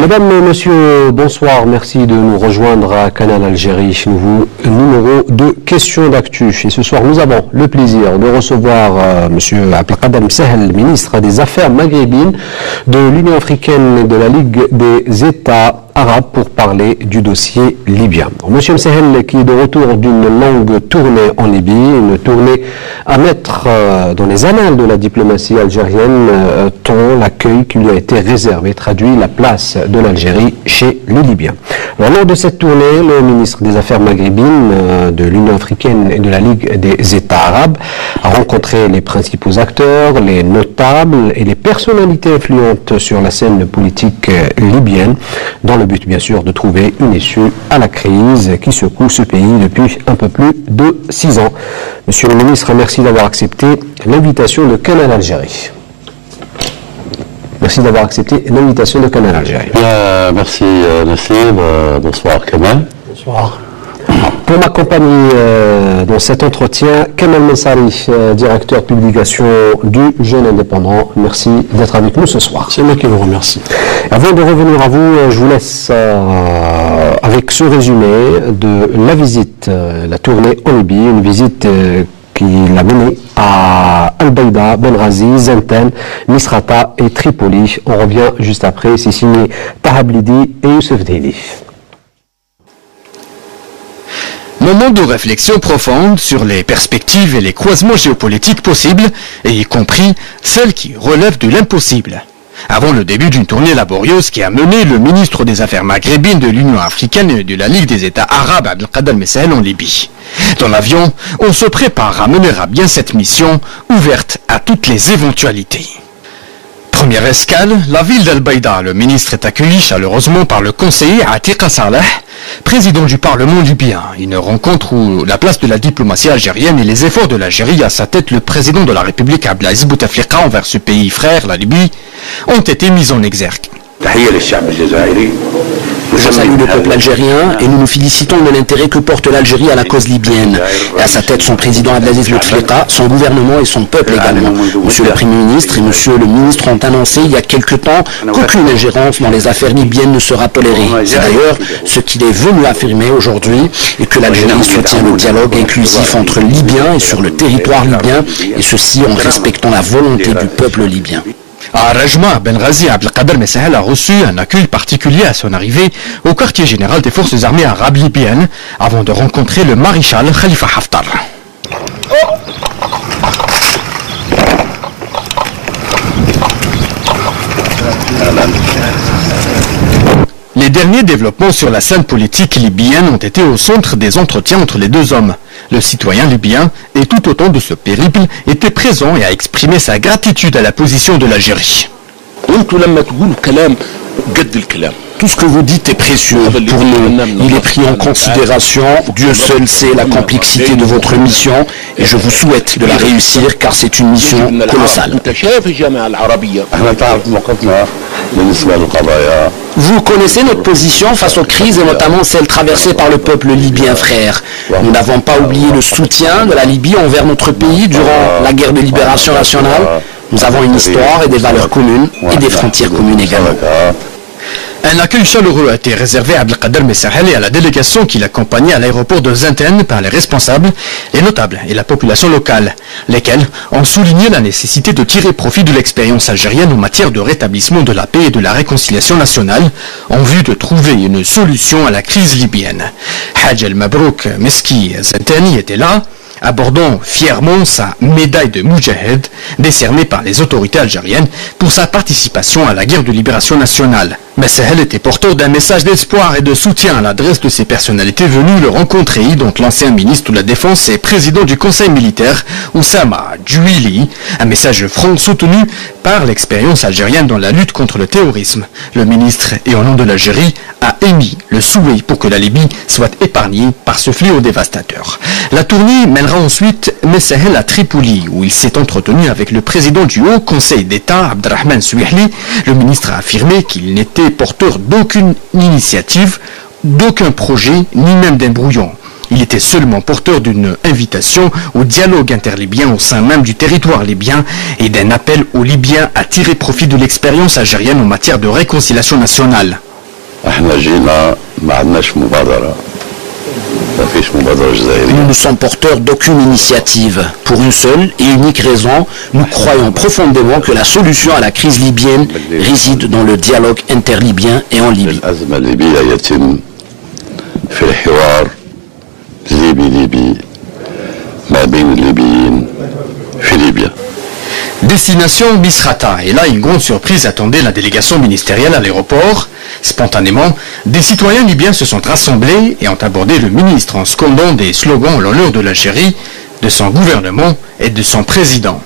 Mesdames et messieurs, bonsoir. Merci de nous rejoindre à Canal Algérie, nouveau numéro de questions d'actu. Et ce soir, nous avons le plaisir de recevoir monsieur Abdelkader Messahel, ministre des Affaires maghrébines de l'Union africaine et de la Ligue des États arabes, pour parler du dossier libyen. Monsieur Messahel, qui est de retour d'une longue tournée en Libye, une tournée à mettre dans les annales de la diplomatie algérienne, tant l'accueil qui lui a été réservé traduit la place de l'Algérie chez les Libyens. Alors, lors de cette tournée, le ministre des Affaires maghrébines de l'Union africaine et de la Ligue des États arabes a rencontré les principaux acteurs, les notables et les personnalités influentes sur la scène politique libyenne, dans le but bien sûr de trouver une issue à la crise qui secoue ce pays depuis un peu plus de 6 ans. Monsieur le ministre, merci d'avoir accepté l'invitation de Canal Algérie. Merci d'avoir accepté l'invitation de Canal Algérie. Merci Nassib, bonsoir Kamal. Bonsoir. Pour m'accompagner dans cet entretien, Kamal Mensari, directeur publication du Jeune Indépendant. Merci d'être avec nous ce soir. C'est moi qui vous remercie. Avant de revenir à vous, je vous laisse avec ce résumé de la visite, la tournée en Libye, une visite qui l'a menée à Al-Baïda, Benghazi, Zenten, Misrata et Tripoli. On revient juste après, c'est signé Tahablidi et Youssef Deili. Moment de réflexion profonde sur les perspectives et les croisements géopolitiques possibles, et y compris celles qui relèvent de l'impossible. Avant le début d'une tournée laborieuse qui a mené le ministre des Affaires maghrébines de l'Union africaine et de la Ligue des États arabes Abdelkader Messahel en Libye. Dans l'avion, on se prépare à mener à bien cette mission, ouverte à toutes les éventualités. Première escale, la ville d'Al-Baïda. Le ministre est accueilli chaleureusement par le conseiller Atiqa Saleh, président du Parlement libyen. Une rencontre où la place de la diplomatie algérienne et les efforts de l'Algérie, à sa tête le président de la République Abdelaziz Bouteflika envers ce pays frère, la Libye, ont été mis en exergue. Je salue le peuple algérien et nous nous félicitons de l'intérêt que porte l'Algérie à la cause libyenne. Et à sa tête son président Abdelaziz Bouteflika, son gouvernement et son peuple également. Monsieur le Premier ministre et Monsieur le ministre ont annoncé il y a quelque temps qu'aucune ingérence dans les affaires libyennes ne sera tolérée. C'est d'ailleurs ce qu'il est venu affirmer aujourd'hui, et que l'Algérie soutient le dialogue inclusif entre Libyens et sur le territoire libyen, et ceci en respectant la volonté du peuple libyen. À Rajma, à Benghazi, Abdelkader Messahel a reçu un accueil particulier à son arrivée au quartier général des forces armées arabes libyennes avant de rencontrer le maréchal Khalifa Haftar. Les derniers développements sur la scène politique libyenne ont été au centre des entretiens entre les deux hommes. Le citoyen libyen, et tout au long de ce périple, était présent et a exprimé sa gratitude à la position de l'Algérie. Tout ce que vous dites est précieux pour nous. Il est pris en considération. Dieu seul sait la complexité de votre mission et je vous souhaite de la réussir car c'est une mission colossale. Vous connaissez notre position face aux crises et notamment celle traversée par le peuple libyen frère. Nous n'avons pas oublié le soutien de la Libye envers notre pays durant la guerre de libération nationale. Nous avons une histoire et des valeurs communes et des frontières communes également. Un accueil chaleureux a été réservé à Abdelkader Messahel et à la délégation qui l'accompagnait à l'aéroport de Zenten par les responsables, les notables et la population locale, lesquels ont souligné la nécessité de tirer profit de l'expérience algérienne en matière de rétablissement de la paix et de la réconciliation nationale en vue de trouver une solution à la crise libyenne. Haj El Mabrouk Meski Zenteni était là, abordant fièrement sa médaille de Moudjahed décernée par les autorités algériennes pour sa participation à la guerre de libération nationale. Messahel était porteur d'un message d'espoir et de soutien à l'adresse de ces personnalités venues le rencontrer, dont l'ancien ministre de la Défense et président du Conseil militaire, Oussama Djouili, un message franc soutenu par l'expérience algérienne dans la lutte contre le terrorisme. Le ministre, et au nom de l'Algérie, a émis le souhait pour que la Libye soit épargnée par ce fléau dévastateur. La tournée mènera ensuite Messahel à Tripoli, où il s'est entretenu avec le président du Haut Conseil d'État, Abderrahmane Souihli. Le ministre a affirmé qu'il n'était porteur d'aucune initiative, d'aucun projet, ni même d'un brouillon. Il était seulement porteur d'une invitation au dialogue interlibyen au sein même du territoire libyen et d'un appel aux Libyens à tirer profit de l'expérience algérienne en matière de réconciliation nationale. احنا جينا ما عندناش مبادرة. Nous ne sommes porteurs d'aucune initiative. Pour une seule et unique raison, nous croyons profondément que la solution à la crise libyenne réside dans le dialogue interlibyen et en Libye. Destination Misrata, et là une grande surprise attendait la délégation ministérielle à l'aéroport. Spontanément, des citoyens libyens se sont rassemblés et ont abordé le ministre en scandant des slogans en l'honneur de l'Algérie, de son gouvernement et de son président.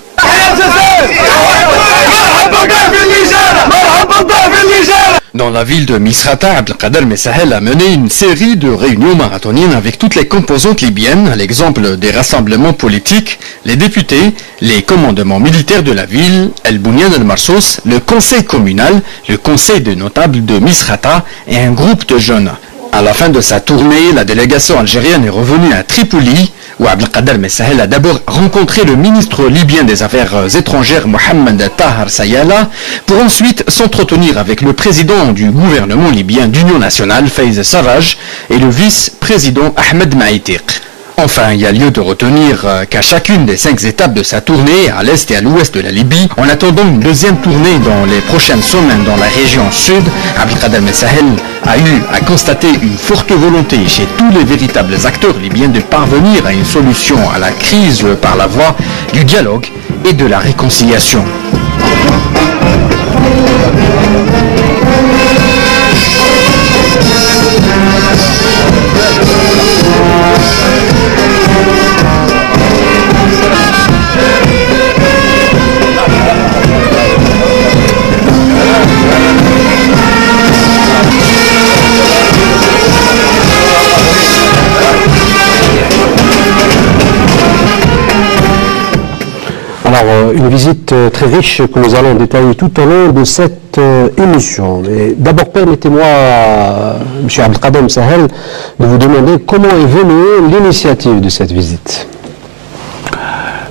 Dans la ville de Misrata, Abdelkader Messahel a mené une série de réunions marathoniennes avec toutes les composantes libyennes, à l'exemple des rassemblements politiques, les députés, les commandements militaires de la ville, El Bounian El Marsos, le conseil communal, le conseil des notables de Misrata et un groupe de jeunes. À la fin de sa tournée, la délégation algérienne est revenue à Tripoli, où Abdelkader Messahel a d'abord rencontré le ministre libyen des Affaires étrangères Mohamed Tahar Sayala, pour ensuite s'entretenir avec le président du gouvernement libyen d'Union nationale, Faiz Sarraj, et le vice-président Ahmed Maïtiq. Enfin, il y a lieu de retenir qu'à chacune des 5 étapes de sa tournée, à l'est et à l'ouest de la Libye, en attendant une deuxième tournée dans les prochaines semaines dans la région sud, Abdelkader Messahel a eu à constater une forte volonté chez tous les véritables acteurs libyens de parvenir à une solution à la crise par la voie du dialogue et de la réconciliation. Alors, une visite très riche que nous allons détailler tout au long de cette émission. Mais d'abord, permettez-moi, M. Abdelkader Messahel, de vous demander comment est venue l'initiative de cette visite.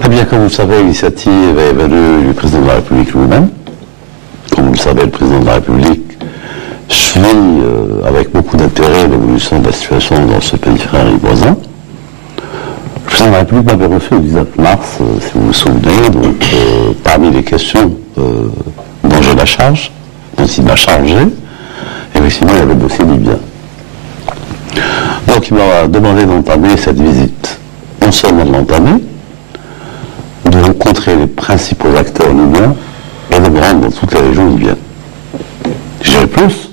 Eh bien, comme vous le savez, l'initiative est venue du président de la République lui-même. Comme vous le savez, le président de la République suit avec beaucoup d'intérêt l'évolution de la situation dans ce pays frère et voisin. Le président de la République m'avait reçu le 19 mars, si vous vous souvenez, donc parmi les questions dont j'ai la charge, dont il m'a chargé, effectivement, il y avait le dossier libyen. Donc il m'a demandé d'entamer cette visite, non seulement de l'entamer, de rencontrer les principaux acteurs libyens et de me rendre dans toutes les régions libyennes. J'irai plus,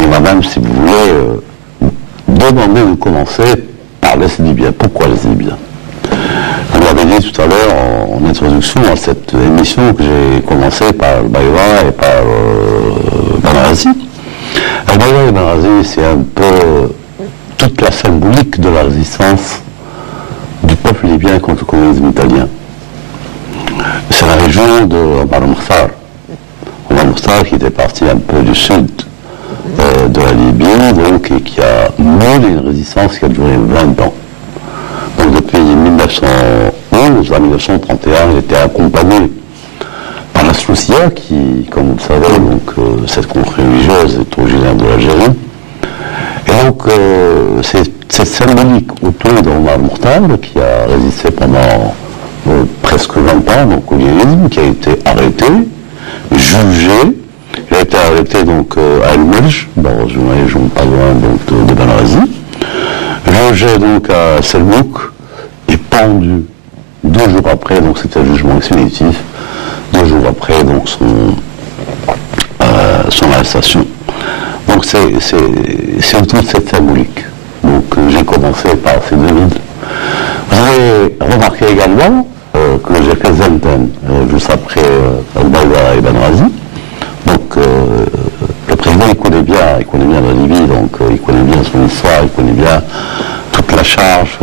il m'a même, si vous voulez, demandé de commencer par l'Est libyen. Pourquoi l'Est libyen? Je l'avais dit tout à l'heure en introduction à cette émission que j'ai commencé par Bayra et par Benghazi. Bayra et Benghazi, c'est un peu toute la symbolique de la résistance du peuple libyen contre le communisme italien. C'est la région de Omar Mukhtar. Omar Mukhtar qui était parti un peu du sud de la Libye, donc, et qui a mené une résistance qui a duré 20 ans. Donc depuis 1911 à 1931, il était accompagné par la Soucia, qui, comme vous le savez, donc, cette confrérie religieuse est originaire de l'Algérie. Et donc, c'est cette symbolique autour d'Omar Mukhtar, qui a résisté pendant presque 20 ans, donc au liénisme, qui a été arrêté, jugé. Il a été arrêté donc à El-Melj, dans une région pas loin donc, de Benghazi, jugé donc à Selmouk et pendu 2 jours après, donc c'était le jugement définitif, 2 jours après donc son arrestation. Donc c'est autour de cette symbolique. Donc j'ai commencé par ces 2 villes. Vous avez remarqué également que j'ai fait Zelten juste après Al-Bayda et Benghazi. Donc le président il connaît bien la Libye, donc il connaît bien son histoire, il connaît bien toute la charge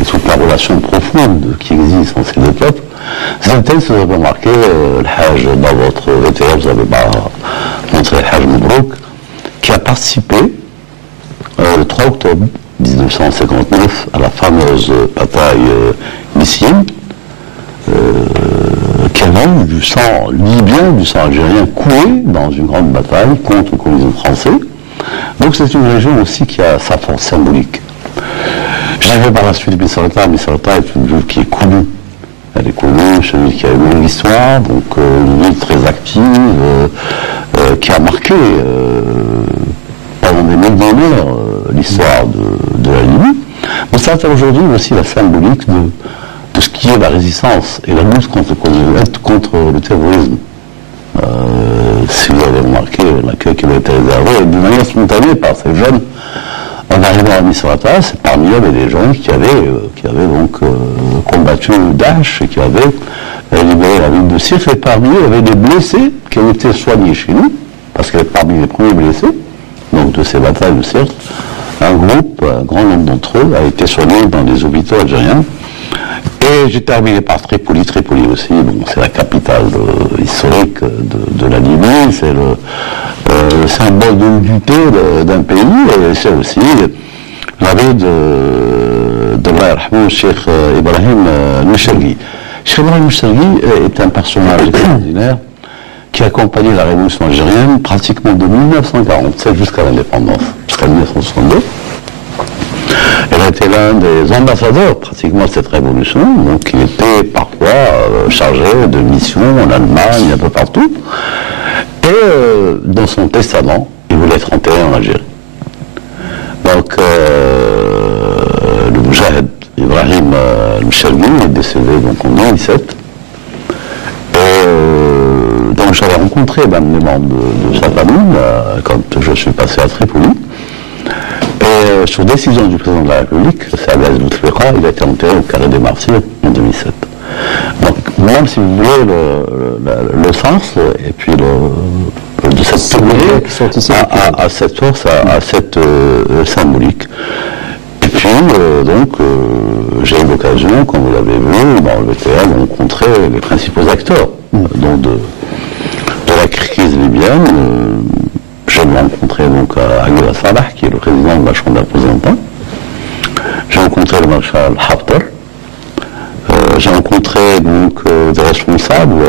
et toute la relation profonde qui existe entre ces 2 peuples. Zelten, si vous avez remarqué, le Hajj dans votre VTF, vous avez montré le Hajj Mabrouk, qui a participé le 3 octobre 1959 à la fameuse bataille lycienne, qui a eu du sang libyen, du sang algérien coulé dans une grande bataille contre le communisme français. Donc c'est une région aussi qui a sa force symbolique. J'avais par la suite Misrata. Misrata est une ville qui est connue. Elle est connue, c'est une ville qui a une longue histoire, donc une ville très active, qui a marqué pendant des millénaires l'histoire de la Libye. Mais ça a aujourd'hui aussi la symbolique de ce qui est la résistance et la lutte contre le terrorisme. Si vous avez remarqué l'accueil qui avait été réservé d'une manière spontanée par ces jeunes en arrivant à Misrata, parmi eux, il y avait des gens qui avaient donc combattu Daesh et qui avaient libéré la ville de Sirte, et parmi eux, il y avait des blessés qui ont été soignés chez nous, parce que parmi les premiers blessés, donc de ces batailles de Sirte, un grand nombre d'entre eux a été soigné dans les hôpitaux algériens. Et j'ai terminé par Tripoli. Tripoli aussi, bon, c'est la capitale historique de la Libye, c'est le symbole de l'unité d'un pays, et c'est aussi la ville de Cheikh Ibrahim Mouchergui. Cheikh Ibrahim Mouchergui est un personnage extraordinaire qui a accompagné la révolution algérienne pratiquement de 1947 jusqu'à l'indépendance, jusqu'à 1962. Elle a été l'un des ambassadeurs pratiquement de cette révolution, donc il était parfois chargé de missions en Allemagne, un peu partout. Et dans son testament, il voulait être enterré en Algérie. Donc le Moujahid Ibrahim Mouchergui est décédé donc en 2017. Donc j'avais rencontré même les membres de sa famille quand je suis passé à Tripoli. Et sur décision du président de la République, c'est Abdelaziz Bouteflika, il a été enterré au Carré des Martyrs en 2007. Donc même si vous voulez le sens et puis de cette tenue à cette force, à cette symbolique. Et puis donc j'ai eu l'occasion, comme vous l'avez vu, dans le VTL, de rencontrer les principaux acteurs donc de la crise libyenne. J'ai rencontré donc Aguila Salah, qui est le président de la Chambre des représentants. J'ai rencontré le maréchal Haftar. J'ai rencontré donc des responsables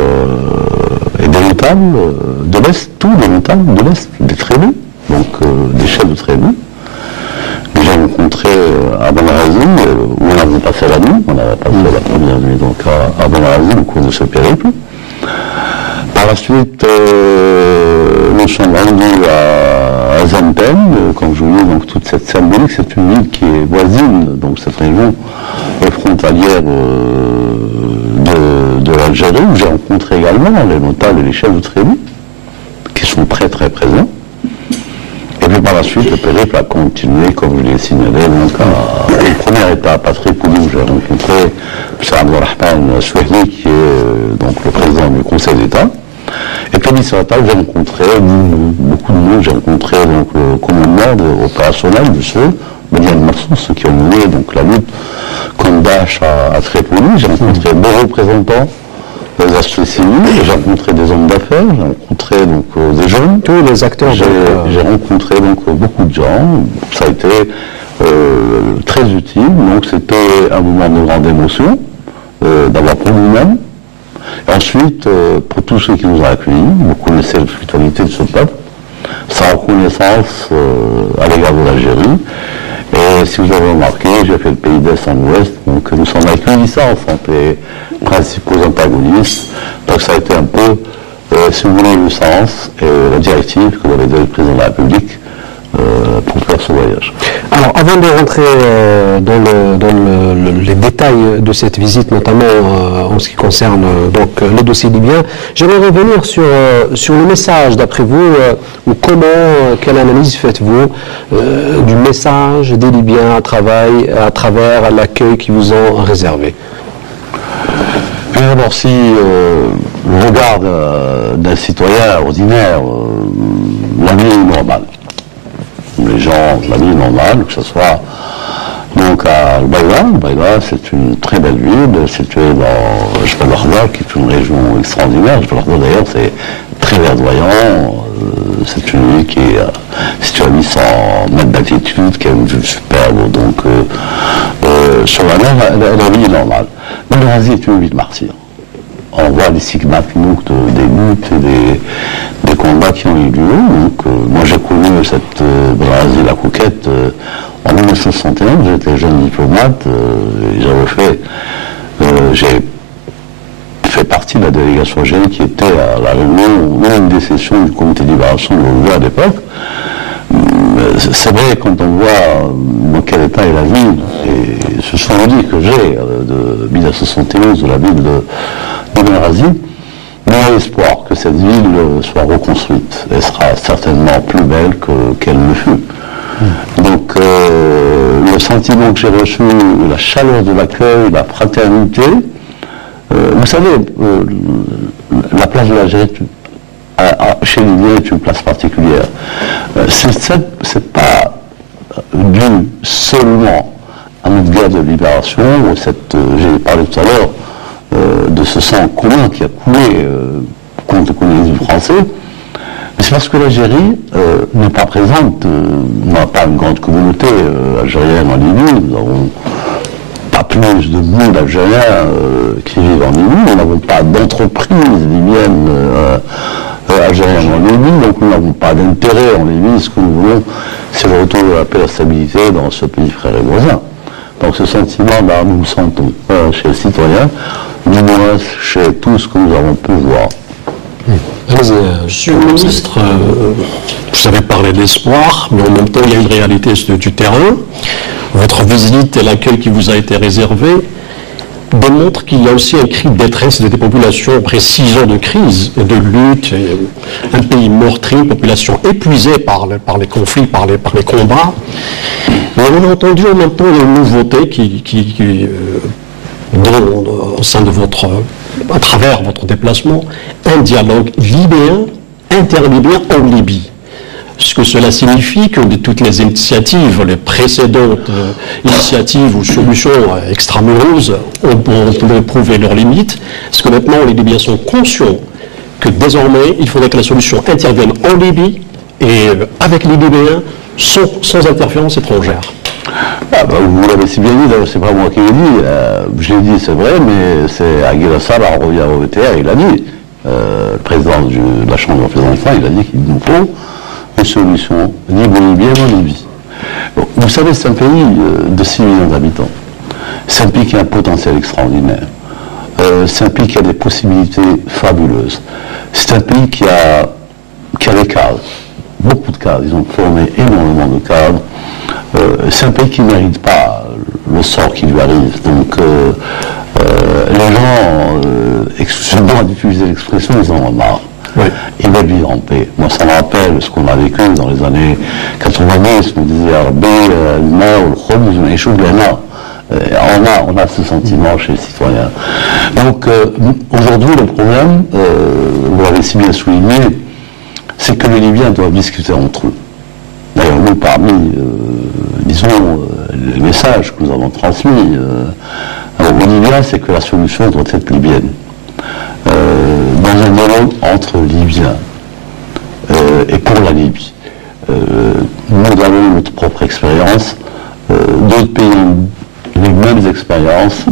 et des notables de l'Est, tous les notables de l'Est, des tribus, donc des chefs de tribus. J'ai rencontré à Benrazim, où on avait passé la nuit, on avait passé la première nuit donc à Benrazim au cours de ce périple. Par la suite, nous sommes rendus à Zempen, comme je vous dis, donc toute cette symbolique, c'est une ville qui est voisine, donc cette région est frontalière de l'Algérie, où j'ai rencontré également les notables et les chefs de tribu, qui sont très présents. Et puis par la suite, le périple a continué, comme je l'ai signalé, donc en première étape à Tripoli, où j'ai rencontré M. Abdelrahman Souhli, qui est donc le président du Conseil d'État. Et puis Misrata, j'ai rencontré beaucoup de monde, j'ai rencontré donc le commandement opérationnel de ceux, Beniam Marson, ceux qui ont mené donc la lutte contre Daesh à Tripoli. J'ai rencontré des représentants des associations civiles, j'ai rencontré des hommes d'affaires, j'ai rencontré donc des jeunes. Tous les acteurs. J'ai rencontré donc beaucoup de gens. Ça a été très utile. Donc c'était un moment de grande émotion, d'abord pour nous-mêmes. Ensuite, pour tous ceux qui nous ont accueillis, vous connaissez la spiritualité de ce peuple, sa reconnaissance à l'égard de l'Algérie. Et si vous avez remarqué, j'ai fait le pays d'Est en Ouest, donc nous sommes accueillissants entre les principaux antagonistes. Donc ça a été un peu, si vous voulez, le sens et la directive que devait donner le président de la République pour faire ce voyage. Alors, avant de rentrer dans les détails de cette visite, notamment en ce qui concerne donc le dossier libyen, j'aimerais revenir sur le message, d'après vous, ou quelle analyse faites-vous du message des Libyens à travers l'accueil qu'ils vous ont réservé? D'abord, si le regard d'un citoyen ordinaire, la vie est normale. Les gens, la vie est normale, que ce soit donc à Al-Bayda. Al-Bayda, c'est une très belle ville, située dans Jebel Akhdar, qui est une région extraordinaire. Jebel Akhdar, d'ailleurs, c'est très verdoyant. C'est une ville qui est située à 800 mètres d'altitude, qui a une vue superbe. Donc, sur la mer, la vie est normale. Benghazi est une ville martyre. on voit les stigmates des luttes et des combats qui ont eu lieu. Donc, moi j'ai connu cette Brésil à Coquette en 1961, j'étais jeune diplomate, j'ai fait partie de la délégation algérienne qui était à la réunion, une des sessions du comité de libération de l'ONU à l'époque. C'est vrai, quand on voit dans quel état est la ville, et ce souvenir que j'ai de 1971 de la ville de Benghazi, il y a espoir que cette ville soit reconstruite. Elle sera certainement plus belle qu'elle ne fut. Donc, le sentiment que j'ai reçu, la chaleur de l'accueil, la fraternité, vous savez, la place de l'Algérie chez les Libyens est une place particulière. C'est pas dû seulement à notre guerre de libération, j'ai parlé tout à l'heure de ce sang commun qui a coulé contre le colonialisme français, mais c'est parce que l'Algérie n'est pas présente. On n'a pas une grande communauté algérienne en Libye, nous n'avons pas plus de monde algérien qui vivent en Libye, nous n'avons pas d'entreprise libyenne algérienne en Libye, donc nous n'avons pas d'intérêt en Libye. Ce que nous voulons, c'est le retour de la paix et la stabilité dans ce pays frère et voisin. Donc ce sentiment, nous le sentons chez les citoyens, du moins chez tous que nous avons pu voir. Monsieur le ministre, vous avez parlé d'espoir, mais en même temps il y a une réalité du terrain. Votre visite et l'accueil qui vous a été réservé démontrent qu'il y a aussi un cri de détresse des populations après 6 ans de crise et de lutte, et un pays meurtri, une population épuisée par les conflits, par les combats. Mais on a entendu en même temps les nouveautés au sein de à travers votre déplacement, un dialogue libyen, interlibyen en Libye. Ce que cela signifie que de toutes les initiatives, les précédentes initiatives ou solutions extramuros ont prouvé leurs limites, est-ce que maintenant les Libyens sont conscients que désormais il faudrait que la solution intervienne en Libye et avec les Libyens sans interférence étrangère? Vous l'avez si bien dit, c'est pas moi qui l'ai dit, je l'ai dit c'est vrai, mais c'est Aguirre Sall, au VTR, il a dit, le président de la Chambre des représentants, il a dit qu'il nous faut une solution libyenne en Libye. Bon, vous savez, c'est un pays de 6 millions d'habitants. C'est un pays qui a un potentiel extraordinaire. C'est un pays qui a des possibilités fabuleuses. C'est un pays qui a des cadres, beaucoup de cadres. Ils ont formé énormément de cadres. C'est un pays qui ne mérite pas le sort qui lui arrive. Donc, les gens, excusez-moi d'utiliser l'expression, ils en ont marre. Oui. Ils veulent vivre en paix. Moi, ça me rappelle ce qu'on a vécu dans les années 90. On disait on a ce sentiment chez les citoyens. Donc, aujourd'hui, le problème, vous l'avez si bien souligné, c'est que les Libyens doivent discuter entre eux. D'ailleurs, nous, parmi, les messages que nous avons transmis aux Libyens, c'est que la solution doit être libyenne. Dans un dialogue entre Libyens et pour la Libye. Nous avons notre propre expérience, d'autres pays ont les mêmes expériences.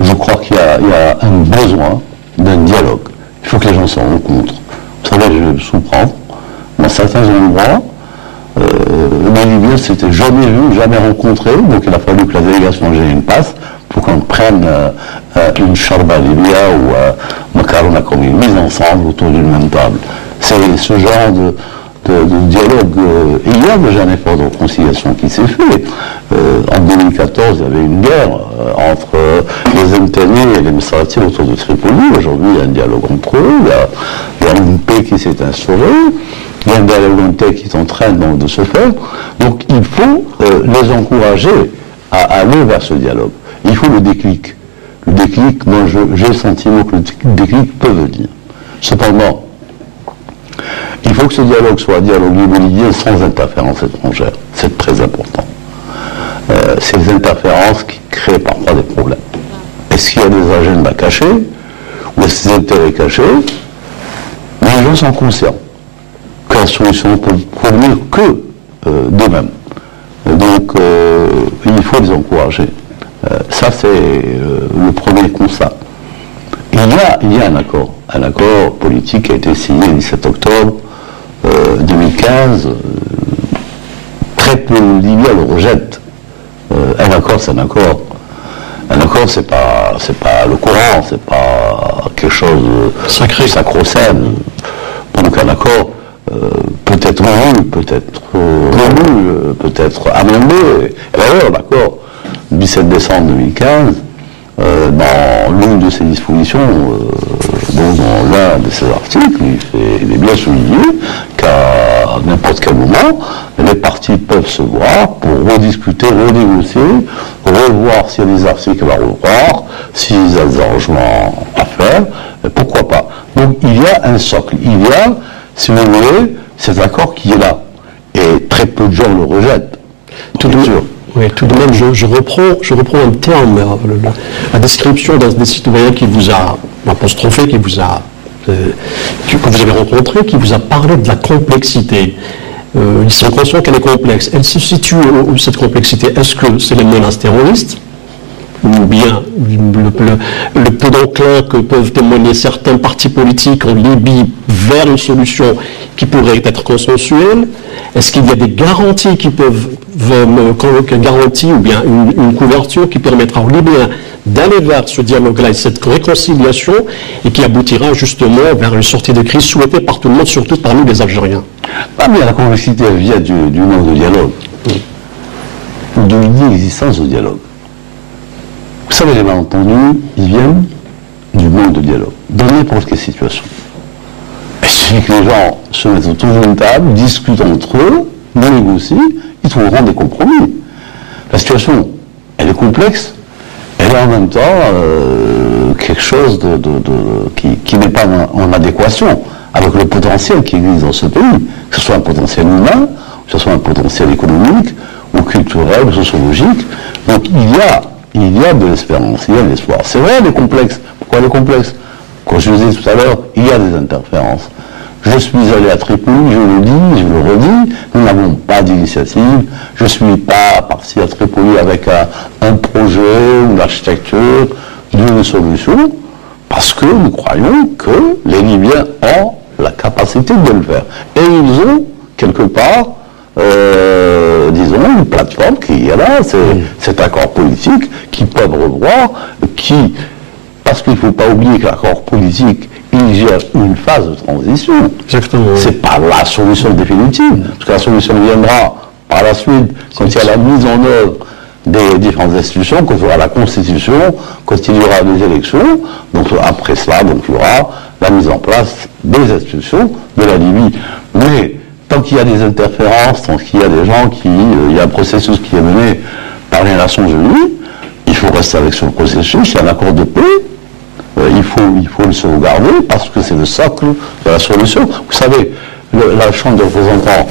Je crois qu'il y a un besoin d'un dialogue. Il faut que les gens se rencontrent. Vous savez, je vais souprendre. Dans certains endroits, les Libyens ne s'étaient jamais vus, jamais rencontrés, donc il a fallu que la délégation algérienne passe pour qu'on prenne une charba libya ou macarona comme une mise ensemble autour d'une même table. C'est ce genre de dialogue. Et il y a déjà un effort de réconciliation qui s'est fait. En 2014, il y avait une guerre entre les MTN et les Messarati autour de Tripoli. Aujourd'hui, il y a un dialogue entre eux, il y a une paix qui s'est instaurée. Il y a un dialogue qui est en train de se faire. Donc il faut les encourager à aller vers ce dialogue. Il faut le déclic. Le déclic, moi j'ai le sentiment que le déclic peut venir. Cependant, il faut que ce dialogue soit un dialogue libyen sans interférence étrangère. C'est très important. C'est les interférences qui créent parfois des problèmes. Est-ce qu'il y a des agendas cachés ou est-ce des intérêts cachés? Les gens sont conscients que la solution ne peut provenir que d'eux-mêmes. Donc, il faut les encourager. Ça, c'est le premier constat. Il y a un accord politique qui a été signé le 17 octobre 2015. Très peu de Libyens le rejettent. Un accord, c'est un accord. Un accord, c'est pas le Coran, c'est pas quelque chose de sacro-saint. Donc un accord peut être revu, peut être relu, peut être amendé. Et d'ailleurs, l'accord du 17 décembre 2015, dans l'une de ses dispositions, dans l'un de ses articles, il est bien souligné qu'à n'importe quel moment, les parties peuvent se voir pour rediscuter, renégocier, revoir s'il y a des articles à revoir, s'il y a des arrangements à faire, pourquoi pas. Donc il y a un socle, il y a, si vous voulez, cet accord qui est là. Et très peu de gens le rejettent. Tout de même, je reprends un terme, la description d'un des citoyens qui vous a apostrophé, que vous avez rencontré, qui vous a parlé de la complexité. Ils sont conscients qu'elle est complexe. Elle se situe où cette complexité? Est-ce que c'est les menaces terroristes, ou bien le peu d'enclin que peuvent témoigner certains partis politiques en Libye vers une solution qui pourrait être consensuelle? Est-ce qu'il y a des garanties qui peuvent garantie ou bien une couverture qui permettra aux Libyens d'aller vers ce dialogue-là et cette réconciliation et qui aboutira justement vers une sortie de crise souhaitée par tout le monde, surtout parmi les Algériens? Ah, mais la complexité, elle vient du manque de dialogue, de l'inexistence de dialogue. Vous savez, les malentendus, ils viennent du manque de dialogue, dans n'importe quelle situation. Il suffit que les gens se mettent autour d'une table, discutent entre eux, négocient, ils trouveront des compromis. La situation, elle est complexe, elle est en même temps quelque chose qui n'est pas en adéquation avec le potentiel qui existe dans ce pays, que ce soit un potentiel humain, que ce soit un potentiel économique, ou culturel, ou sociologique. Donc il y a de l'espérance, il y a de l'espoir. C'est vrai, elle est complexe. Pourquoi elle est complexe? Comme je vous ai dit tout à l'heure, il y a des interférences. Je suis allé à Tripoli, je le dis, je le redis, nous n'avons pas d'initiative. Je ne suis pas parti à Tripoli avec un projet ou une architecture d'une solution, parce que nous croyons que les Libyens ont la capacité de le faire. Et ils ont, quelque part, disons, une plateforme qui est là, cet accord politique, qu'ils peuvent revoir, parce qu'il ne faut pas oublier que l'accord politique, il gère une phase de transition. Exactement. C'est pas la solution définitive, parce que la solution viendra par la suite, quand il y a la mise en œuvre des différentes institutions, quand il y aura la Constitution, quand il y aura des élections, donc après cela, donc il y aura la mise en place des institutions de la Libye. Mais tant qu'il y a des interférences, tant qu'il y a des gens il y a un processus qui est mené par les Nations Unies, il faut rester avec ce processus, il y a un accord de paix, il faut le sauvegarder parce que c'est le socle de la solution. Vous savez, la Chambre des représentants,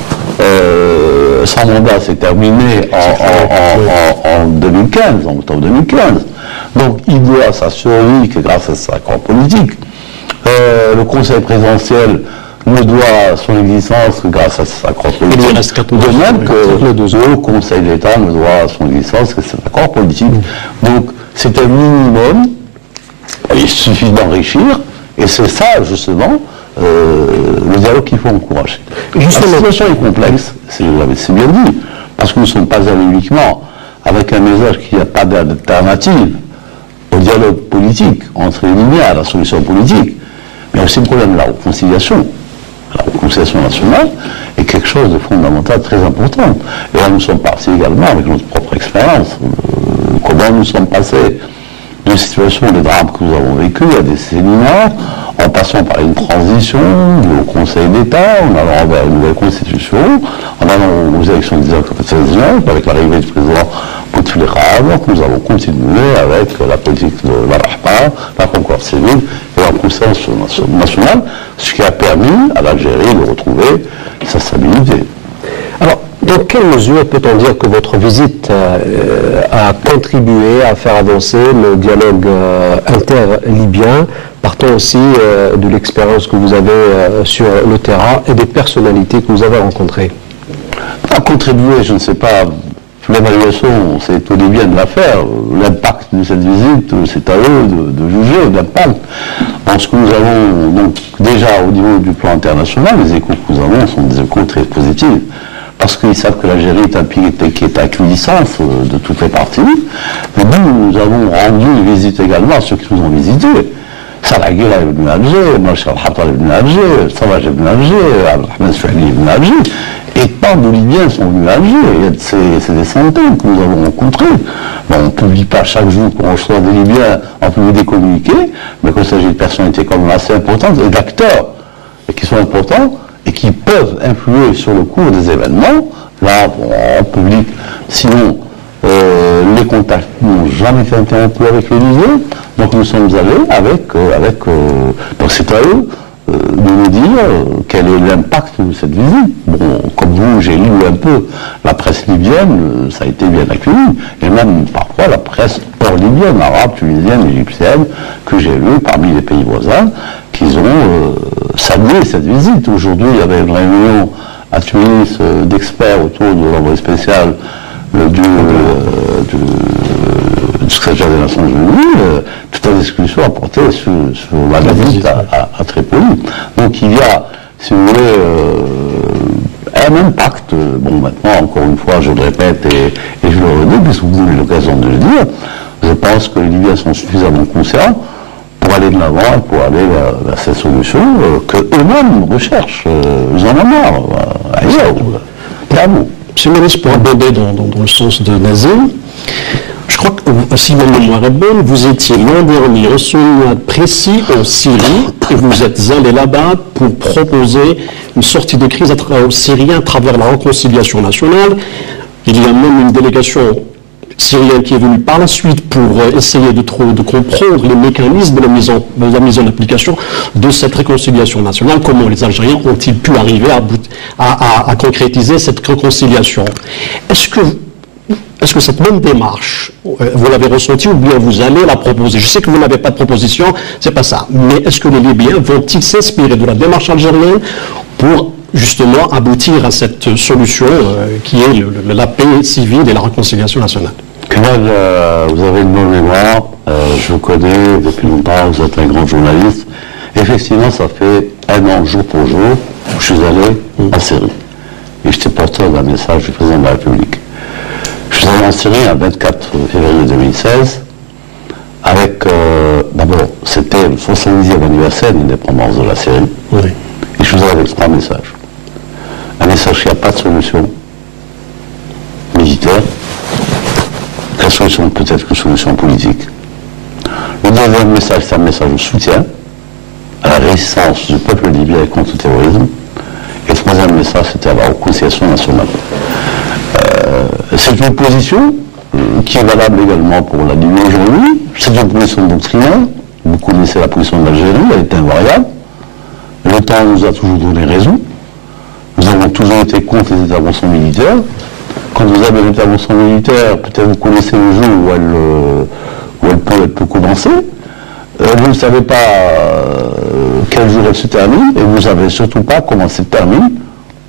son mandat s'est terminé en 2015, en octobre 2015. Donc il doit s'assurer que grâce à cet accord politique, le Conseil présidentiel ne doit son existence que grâce à cet accord politique. De même que le Conseil d'État ne doit son existence que cet accord politique. Donc c'est un minimum, il suffit d'enrichir, et c'est ça justement le dialogue qu'il faut encourager. La situation est complexe, c'est bien dit, parce que nous ne sommes pas allés uniquement avec un message qu'il n'y a pas d'alternative au dialogue politique entre les Libyens, à la solution politique, mais aussi le problème de la réconciliation. La réconciliation nationale est quelque chose de fondamental, très important. Et là, nous sommes partis également avec notre propre expérience. Comment nous sommes passés d'une situation de drame que nous avons vécu à des séminaires, en passant par une transition au Conseil d'État, en allant vers une nouvelle constitution, en allant aux élections de 1999, avec l'arrivée du président Bouteflika. Donc nous avons continué avec la politique de la Rahma, la concorde civile et la concertation nationale, ce qui a permis à l'Algérie de retrouver sa stabilité. Alors, dans quelle mesure peut-on dire que votre visite a contribué à faire avancer le dialogue inter-libyen, partant aussi de l'expérience que vous avez sur le terrain et des personnalités que vous avez rencontrées? A contribué, je ne sais pas l'évaluation, c'est aux Libyens de la faire. L'impact de cette visite, c'est à eux de juger l'impact. Ce que nous avons, donc, déjà au niveau du plan international, les échos que nous avons sont des échos très positifs. Parce qu'ils savent que l'Algérie est un pays qui est à équidistance de toutes les parties. Mais nous avons rendu une visite également à ceux qui nous ont visités. Salah Guira est venu à Alger, Machar Al-Hattar est venu à Alger, Sarraj est venu à Alger, Abdelrahman Souhani est venu à Alger. Et tant de Libyens sont venus à Alger. C'est des centaines que nous avons rencontrés. Bon, on ne publie pas chaque jour qu'on reçoit des Libyens, on publie des communiqués, mais quand il s'agit de personnalités quand même assez importantes et d'acteurs qui sont importants et qui peuvent influer sur le cours des événements, là, on publie. Sinon, les contacts n'ont jamais été interrompus avec l'Élysée, donc nous sommes allés donc c'est à eux de nous dire quel est l'impact de cette visite. Bon, comme vous, j'ai lu un peu la presse libyenne, ça a été bien accueilli, et même parfois la presse hors libyenne, arabe, tunisienne, égyptienne, que j'ai lu parmi les pays voisins, qu'ils ont salué cette visite. Aujourd'hui, il y avait une réunion à Tunis d'experts autour de l'envoyé spécial du secrétaire des Nations Unies, toute la discussion a porté sur la visite à Tripoli. Donc il y a, si vous voulez, un impact. Bon, maintenant, encore une fois, je le répète et je le redis, puisque vous avez eu l'occasion de le dire, je pense que les Libyens sont suffisamment conscients pour aller de l'avant, pour aller vers cette solution que eux-mêmes recherchent. Ils en ont marre, ailleurs. Bravo. Monsieur le ministre, pour aborder dans le sens de Nazim, je crois que, si ma mémoire est bonne, vous étiez l'an dernier en Sonia précis en Syrie et vous êtes allé là-bas pour proposer une sortie de crise aux Syriens à travers la réconciliation nationale. Il y a même une délégation syrienne qui est venue par la suite pour essayer de comprendre les mécanismes de la mise en application de cette réconciliation nationale. Comment les Algériens ont-ils pu arriver à concrétiser cette réconciliation? Est-ce que cette même démarche, vous l'avez ressentie ou bien vous allez la proposer? Je sais que vous n'avez pas de proposition, c'est pas ça. Mais est-ce que les Libyens vont-ils s'inspirer de la démarche algérienne pour justement aboutir à cette solution qui est la paix civile et la réconciliation nationale? Kamal, vous avez une bonne mémoire, je vous connais depuis longtemps, vous êtes un grand journaliste. Effectivement, ça fait un an, jour pour jour, que je suis allé en Syrie. Et j'étais porteur d'un message du président de la République. Je suis allé en Syrie le 24 février 2016, avec, d'abord, c'était le 70e anniversaire de l'indépendance de la Syrie. Oui. Et je suis allé avec 3 messages. Un message qu'il n'y a pas de solution militaire. La solution peut être une solution politique. Le deuxième message, c'est un message de soutien à la résistance du peuple libyen contre le terrorisme. Et le troisième message, c'était à la réconciliation nationale. C'est une position qui est valable également pour la Libye aujourd'hui. C'est une position doctrinaire. Vous connaissez la position de l'Algérie, elle est invariable. Le temps nous a toujours donné raison. Nous avons toujours été contre les interventions militaires. Quand vous avez une intervention militaire, peut-être vous connaissez le jour où elle peut commencer. Vous ne savez pas quel jour elle se termine, et vous ne savez surtout pas comment elle se termine.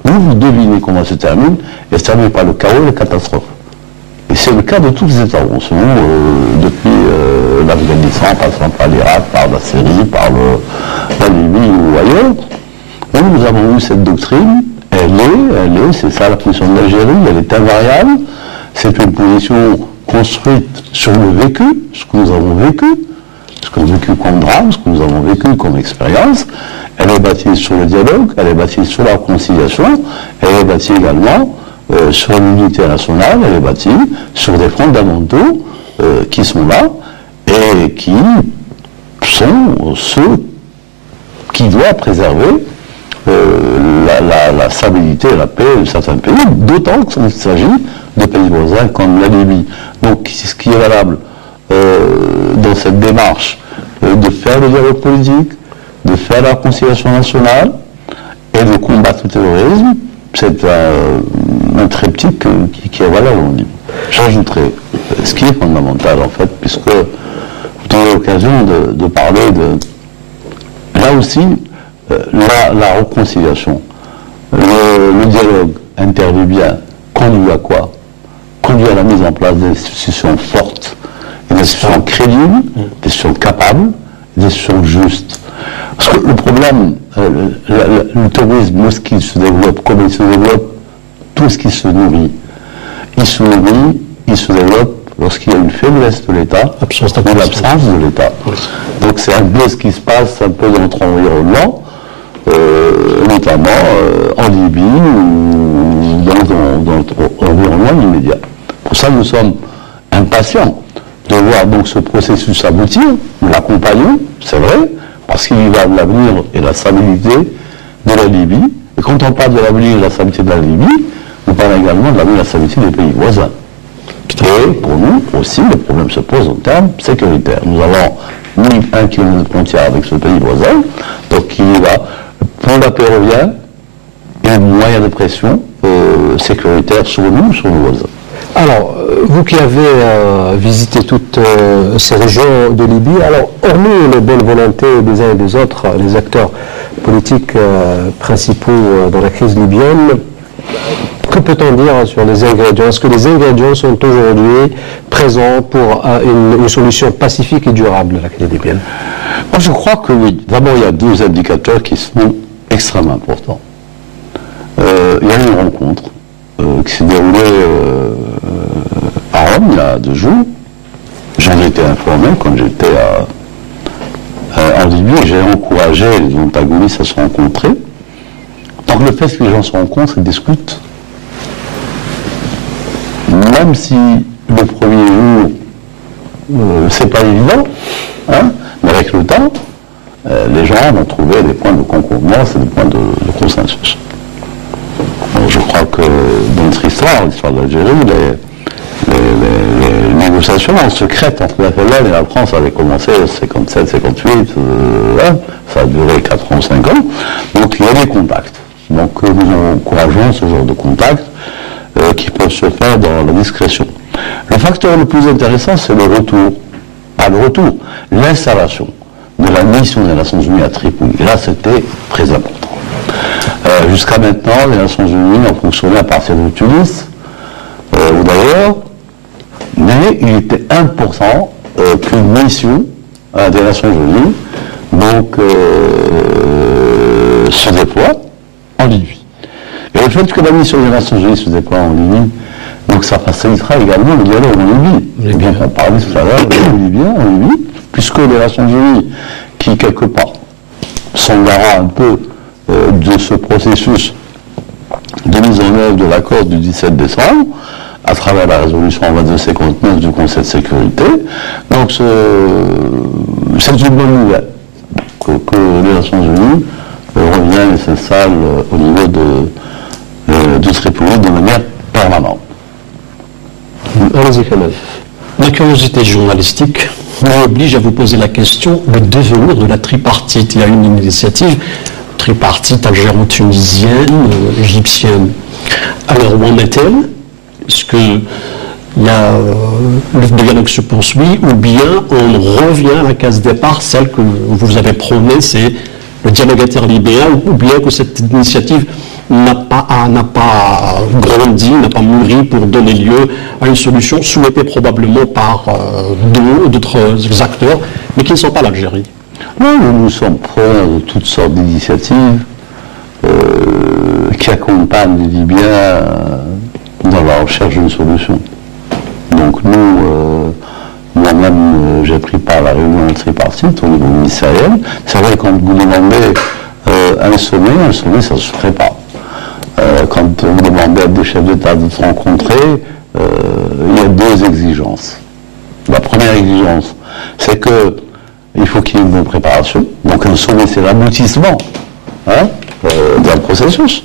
Vous devinez comment elle se termine, et elle se termine par le chaos et la catastrophe. Et c'est le cas de toutes les interventions, depuis l'Afghanistan, passant par l'Irak, par la Syrie, par la Libye ou ailleurs. Donc nous avons eu cette doctrine. Elle est, c'est ça la position de l'Algérie, elle est invariable. C'est une position construite sur le vécu, ce que nous avons vécu, ce que nous avons vécu comme drame, ce que nous avons vécu comme expérience. Elle est bâtie sur le dialogue, elle est bâtie sur la réconciliation, elle est bâtie également sur l'unité nationale, elle est bâtie sur des fondamentaux qui sont là et qui sont ceux qui doivent préserver la stabilité et la paix de certains pays, d'autant qu'il s'agit de pays voisins comme la Libye. Donc, ce qui est valable dans cette démarche de faire le dialogue politique, de faire la réconciliation nationale et de combattre le terrorisme, c'est un triptyque qui est valable au Liban. J'ajouterai ce qui est fondamental en fait, puisque vous avez l'occasion de parler de... Là aussi, la réconciliation, le dialogue interlibyen conduit à quoi? conduit à la mise en place des institutions fortes, des institutions crédibles, des institutions capables, des institutions justes. Parce que le problème, le terrorisme, lorsqu'il se développe, comme il se développe, tout ce qui se nourrit, il se développe lorsqu'il y a une faiblesse de l'État ou l'absence de l'État. Donc c'est un peu ce qui se passe un peu dans notre environnement, notamment en Libye ou dans notre environnement immédiat. Pour ça, nous sommes impatients de voir donc ce processus aboutir. Nous l'accompagnons, c'est vrai, parce qu'il y va de l'avenir et de la stabilité de la Libye. Et quand on parle de l'avenir et de la stabilité de la Libye, on parle également de l'avenir et de la stabilité des pays voisins. Et pour nous aussi, le problème se pose en termes sécuritaires. Nous avons 1 km de frontière avec ce pays voisin, donc il y a pour la péruvien et un moyen de pression sécuritaire sur nous, sur nos voisins. Alors, vous qui avez visité toutes ces régions de Libye, alors, hormis les bonnes volontés des uns et des autres, les acteurs politiques principaux dans la crise libyenne, que peut-on dire sur les ingrédients? Est-ce que les ingrédients sont aujourd'hui présents pour une solution pacifique et durable de la crise libyenne? Moi, je crois que oui. D'abord, il y a 2 indicateurs qui sont extrêmement importants. Il y a une rencontre qui s'est déroulée à Rome il y a 2 jours. J'en ai été informé quand j'étais en Libye et j'ai encouragé les antagonistes à se rencontrer. Donc le fait que les gens se rencontrent et discutent, même si le premier jour, c'est pas évident, hein, mais avec le temps, les gens vont trouver des points de concordance et des points de consensus. Donc, je crois que dans notre histoire, l'histoire de l'Algérie, les négociations secrètes entre la FLN et la France avaient commencé en 57, 58, ça a duré 4 ans, 5 ans, donc il y a des contacts. Donc nous encourageons ce genre de contacts qui peuvent se faire dans la discrétion. Le facteur le plus intéressant, c'est le retour. Pas le retour, l'installation de la mission des Nations Unies à Tripoli. Et là, c'était très important. Jusqu'à maintenant, les Nations Unies ont fonctionné à partir de Tunis, ou d'ailleurs, mais il était important qu'une mission des Nations Unies donc, se déploie en Libye. Et le fait que la mission des Nations Unies se déploie en Libye, donc ça facilitera également le dialogue en Libye. Et bien qu'on parlait tout à l'heure des Libyens en Libye, puisque les Nations Unies, qui quelque part sont garants un peu de ce processus de mise en œuvre de l'accord du 17 décembre, à travers la résolution 2259 du Conseil de sécurité. Donc c'est une bonne nouvelle que les Nations Unies reviennent et s'installent au niveau de Tripoli de manière permanente. Allez-y, Kamal. La curiosité journalistique m'oblige à vous poser la question du devenir de la tripartite. Il y a une initiative tripartite algéro-tunisienne, égyptienne. Alors, où en est-elle? Est-ce que le dialogue se poursuit ou bien on revient à la case départ, celle que vous avez prônée, c'est le dialogue interlibéen, ou bien que cette initiative n'a pas grandi, n'a pas mûri pour donner lieu à une solution souhaitée probablement par d'autres acteurs, mais qui ne sont pas l'Algérie? Non, nous sommes preneurs de toutes sortes d'initiatives qui accompagnent les Libyens dans la recherche d'une solution. Donc moi-même, j'ai pris part à la réunion tripartite au niveau ministériel. C'est vrai, quand vous demandez un sommet, ça ne se ferait pas. Quand vous demandez à des chefs d'État de se rencontrer, il y a 2 exigences. La première exigence, c'est qu'il faut qu'il y ait une bonne préparation. Donc un sommet, c'est l'aboutissement d'un processus.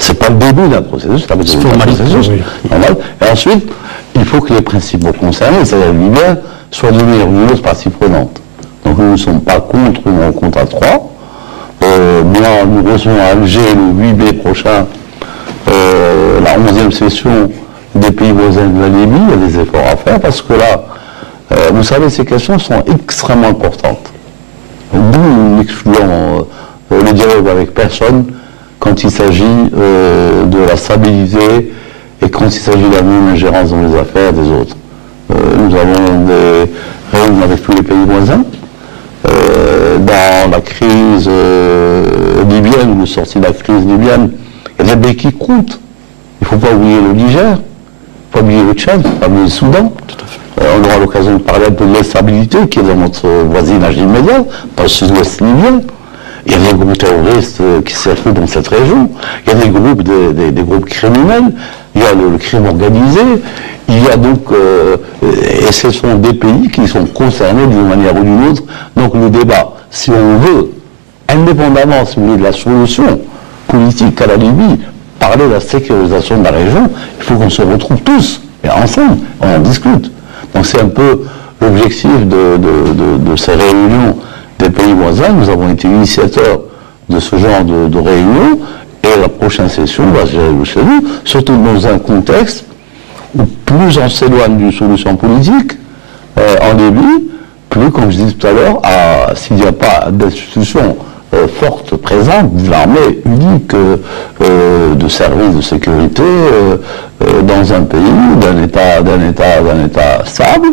C'est pas le début d'un processus, c'est un processus normal. Et ensuite, il faut que les principaux concernés, c'est-à-dire les Libyens, soient d'une ou autre partie prenante. Donc nous ne sommes pas contre une rencontre à 3. Nous recevons à Alger le 8 mai prochain la 11e session des pays voisins de la Libye. Il y a des efforts à faire parce que là, vous savez, ces questions sont extrêmement importantes. Nous n'excluons le dialogue avec personne quand il s'agit de la stabilité et quand il s'agit d'avoir une ingérence dans les affaires des autres. Nous avons des réunions avec tous les pays voisins. Dans la crise libyenne, ou le sortie de la crise libyenne, il y a des pays qui coûtent. Il ne faut pas oublier le Niger, il ne faut pas oublier le Tchad, il ne faut pas oublier le Soudan. On aura l'occasion de parler un peu de l'instabilité qui est dans notre voisinage immédiat, dans le sud-ouest libyen. Il y a des groupes terroristes qui circulent dans cette région. Il y a des groupes, des groupes criminels. Il y a le crime organisé. Il y a donc, et ce sont des pays qui sont concernés d'une manière ou d'une autre. Donc le débat, si on veut, indépendamment, si vous voulez, de la solution politique à la Libye, parler de la sécurisation de la région, il faut qu'on se retrouve tous, et ensemble, on en discute. Donc c'est un peu l'objectif de ces réunions des pays voisins. Nous avons été initiateurs de ce genre de réunions, et la prochaine session va se gérer chez nous, surtout dans un contexte où plus on s'éloigne d'une solution politique en Libye, plus, comme je disais tout à l'heure, s'il n'y a pas d'institution forte présente, de l'armée unique, de services de sécurité dans un pays, d'un État stable,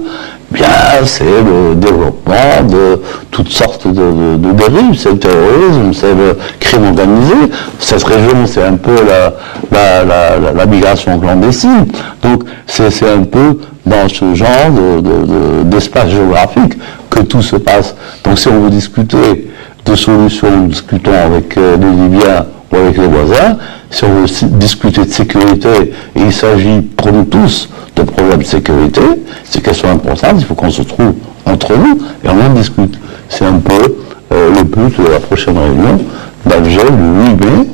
bien c'est le développement de toutes sortes de dérives, c'est le terrorisme, c'est le crime organisé. Cette région, c'est un peu la migration clandestine. Donc c'est un peu dans ce genre d'espace géographique que tout se passe. Donc si on veut discuter de solutions, nous discutons avec les Libyens ou avec les voisins. Si on veut discuter de sécurité, et il s'agit pour nous tous de problèmes de sécurité, c'est une question importante, il faut qu'on se trouve entre nous et on en discute. C'est un peu le but de la prochaine réunion d'Alger, le 8 mai,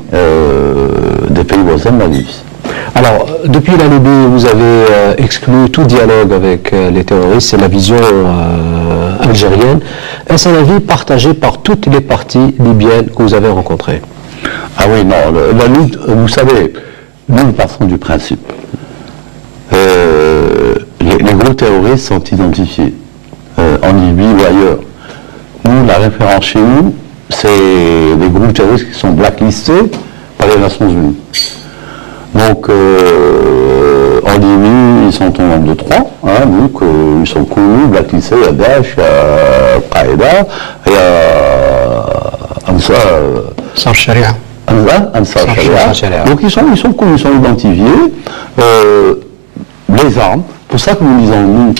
des pays voisins de la Libye. Alors, depuis la Libye, vous avez exclu tout dialogue avec les terroristes, c'est la vision algérienne. Est-ce un avis partagé par toutes les parties libyennes que vous avez rencontrées? Ah oui, non, la lutte, vous savez, nous partons du principe. Les groupes terroristes sont identifiés en Libye ou ailleurs. Nous, la référence chez nous, c'est des groupes terroristes qui sont blacklistés par les Nations Unies. Donc, en Libye, ils sont au nombre de 3. Hein, donc, ils sont connus, blacklistés. Il y a Daesh, il y a Al-Qaïda, il y a Ansar Sharia. Ansar Sharia. Donc, ils sont connus, ils sont identifiés. Les armes, pour ça que nous disons, nous,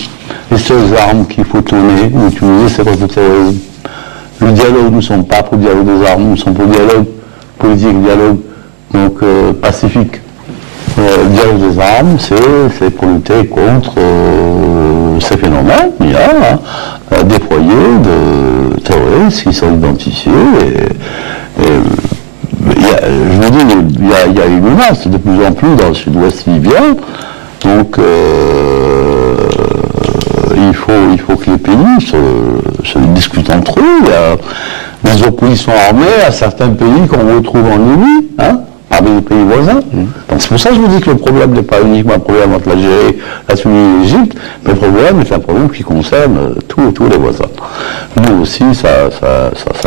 les seules armes qu'il faut tourner ou utiliser, c'est contre le terrorisme. Le dialogue, nous ne sommes pas pour le dialogue des armes, nous sommes pour le dialogue politique, dialogue donc pacifique. Le dialogue des armes, c'est pour lutter contre ces phénomènes. Il y a des foyers de terroristes qui sont identifiés. Je veux dire, il y a une menace de plus en plus dans le sud-ouest libyen. Donc, il faut que les pays se discutent entre eux. Il y a des oppositions armées à certains pays qu'on retrouve en Libye, hein, parmi les pays voisins. Donc c'est pour ça que je vous dis que le problème n'est pas uniquement un problème entre l'Algérie, la Tunisie et l'Égypte, mais le problème est un problème qui concerne tous les voisins. Nous aussi, ça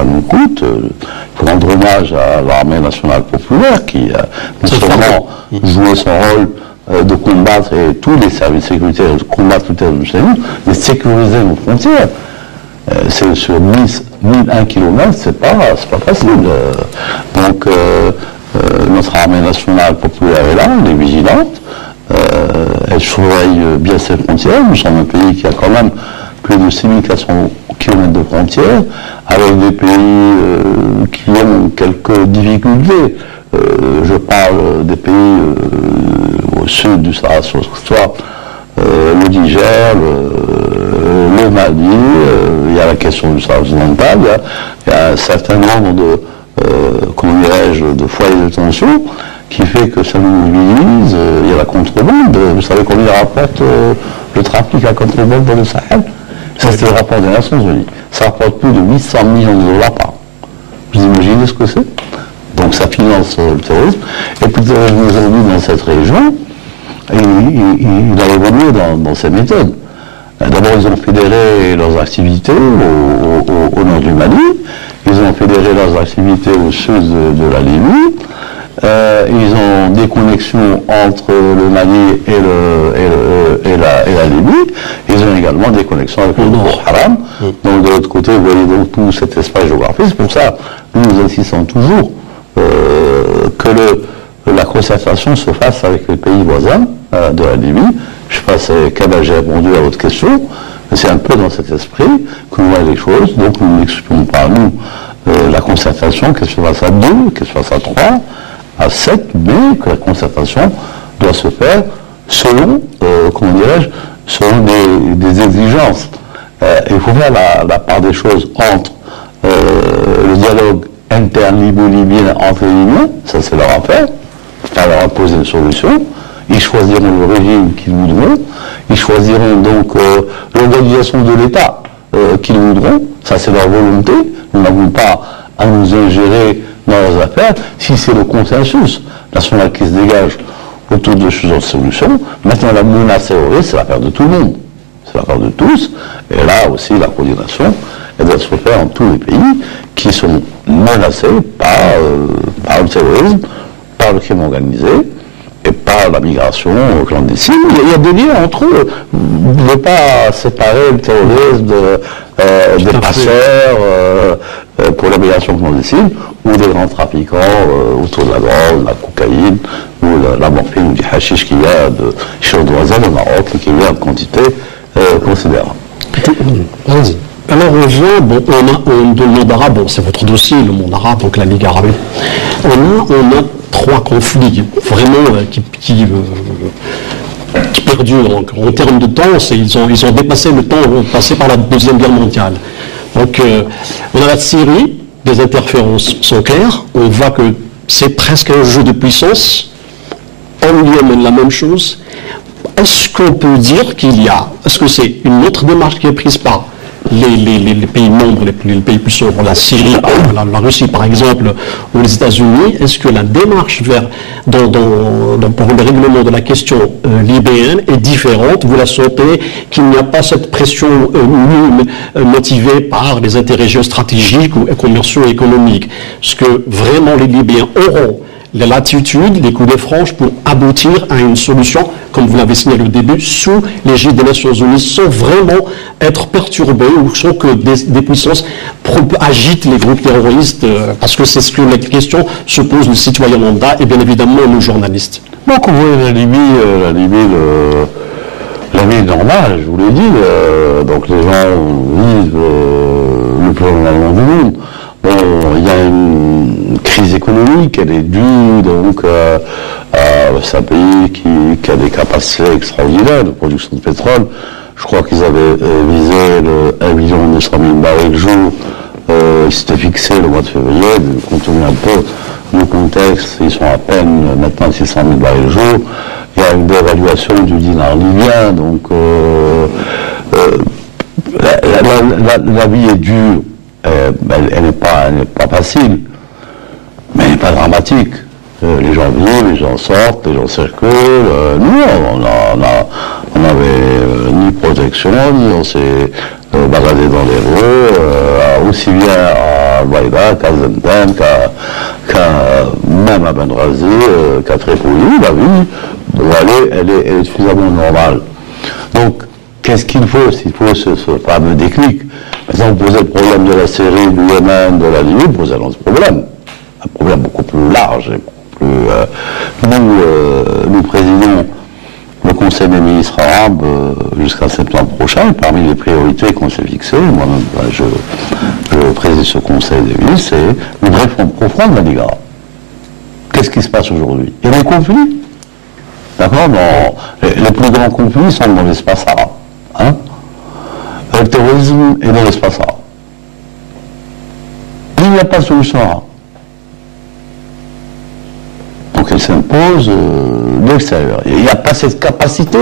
nous coûte. Il faut rendre hommage à l'armée nationale populaire qui a non seulement joué son rôle de combattre, et tous les services sécuritaires de combattre le terrorisme, mais sécuriser nos frontières. C'est sur 1001 km, c'est pas facile. Donc, notre armée nationale populaire est là, elle est vigilante, elle surveille bien ses frontières. Nous sommes un pays qui a quand même plus de 6400 km de frontières, avec des pays qui ont quelques difficultés. Je parle des pays au sud du Sahara, soit le Niger, le Mali, il y a la question du Sahara occidental, il y a un certain nombre de comment dirais-je, de foyers de tension, qui fait que ça nous mobilise. Il y a la contrebande. Vous savez combien rapporte le trafic à contrebande dans le Sahel? Ça, c'est le rapport des Nations Unies. Ça rapporte plus de 800 millions de dollars par an. Vous imaginez ce que c'est? Donc ça finance le terrorisme. Et puis le terrorisme aujourd'hui dans cette région, il a évolué dans ses méthodes. D'abord, ils ont fédéré leurs activités au nord du Mali. Ils ont fédéré leurs activités au sud de la Libye. ils ont des connexions entre le Mali et la Libye. Ils ont également des connexions avec le Boko Haram. Donc de l'autre côté, vous voyez donc tout cet espace géographique. C'est pour ça que nous insistons toujours que la concertation se fasse avec les pays voisins de la Libye. Je ne sais pas si j'ai répondu à votre question, mais c'est un peu dans cet esprit que nous voyons les choses. Donc nous n'excluons pas, nous, la concertation, qu'elle se fasse à 2, qu'elle se fasse à 3, à 7, mais que la concertation doit se faire selon, comment dirais-je, selon des exigences. Il faut faire la part des choses entre le dialogue interne libo-libyen entre les Libyens, ça c'est leur affaire, ça leur imposer une solution. Ils choisiront le régime qu'ils voudront, ils choisiront donc l'organisation de l'État qu'ils voudront, ça c'est leur volonté, nous n'avons pas à nous ingérer dans leurs affaires. Si c'est le consensus national qui se dégage autour de ces solutions, maintenant la menace terroriste, c'est l'affaire de tout le monde, c'est l'affaire de tous, et là aussi la coordination, elle doit se faire en tous les pays qui sont menacés par le terrorisme, par le crime organisé, et par la migration clandestine. Il y a des liens entre eux. Vous ne pouvez pas séparer le terrorisme des passeurs pour la migration clandestine ou des grands trafiquants autour de la drogue, la cocaïne ou la morphine ou du hashish qu'il y a chez les voisins au Maroc et qu'il y a en quantité considérable. Allez-y. Alors on voit, bon, le monde arabe, bon, c'est votre dossier, le monde arabe, donc la Ligue arabe. On a 3 conflits vraiment qui perdurent. Donc, en termes de temps, ils ont dépassé le temps passé par la Deuxième Guerre mondiale. Donc on a la Syrie, les interférences sont claires, on voit que c'est presque un jeu de puissance. En Yémen, la même chose. Est-ce qu'on peut dire est-ce que c'est une autre démarche qui est prise par les pays membres, les pays plus sûrs, la Syrie, la Russie par exemple, ou les États-Unis? Est-ce que la démarche pour le règlement de la question libérienne est différente? Vous la sentez qu'il n'y a pas cette pression motivée par les intérêts géostratégiques ou commerciaux et économiques? Est-ce que vraiment les Libyens auront la latitude, les coups de franche pour aboutir à une solution, comme vous l'avez signalé au début, sous l'égide des Nations Unies, sans vraiment être perturbés ou sans que des puissances agitent les groupes terroristes, parce que c'est ce que la question se pose le citoyen lambda et bien évidemment nos journalistes. Donc vous voyez la Libye est normale, je vous l'ai dit, donc les gens vivent le plus normalement du monde. Bon, il y a une crise économique, elle est due donc c'est un pays qui a des capacités extraordinaires de production de pétrole. Je crois qu'ils avaient visé le 1 200 000 barils le jour. Ils s'étaient fixés le mois de février, compte tenu un peu du contexte, ils sont à peine maintenant 600 000 barils le jour. Il y a une dévaluation du dinar libyen, donc la vie est dure. Elle n'est pas facile, mais elle n'est pas dramatique. Les gens vivent, les gens sortent, les gens circulent. Nous, on n'avait ni protection, ni on s'est baladé dans les rues, aussi bien à Baïda qu'à Zenden, même à Benghazi, qu'à Tripoli. La vie, elle est suffisamment normale. Donc, qu'est-ce qu'il faut? S'il faut ce fameux déclic. Maintenant, vous posez le problème de la Syrie, du Yémen, de la Libye, vous posez un autre problème. Un problème beaucoup plus large et beaucoup plus... nous présidons le Conseil des ministres arabes jusqu'à septembre prochain. Parmi les priorités qu'on s'est fixées, moi-même, je préside ce Conseil des ministres, c'est une réforme profonde de la Ligue arabe. Qu'est-ce qui se passe aujourd'hui? Il y a des conflits. D'accord? Les plus grands conflits sont dans l'espace arabe. Hein? Le terrorisme est dans l'espace arabe. Il n'y a pas de solution arabe. Donc elle s'impose de l'extérieur. Il n'y a pas cette capacité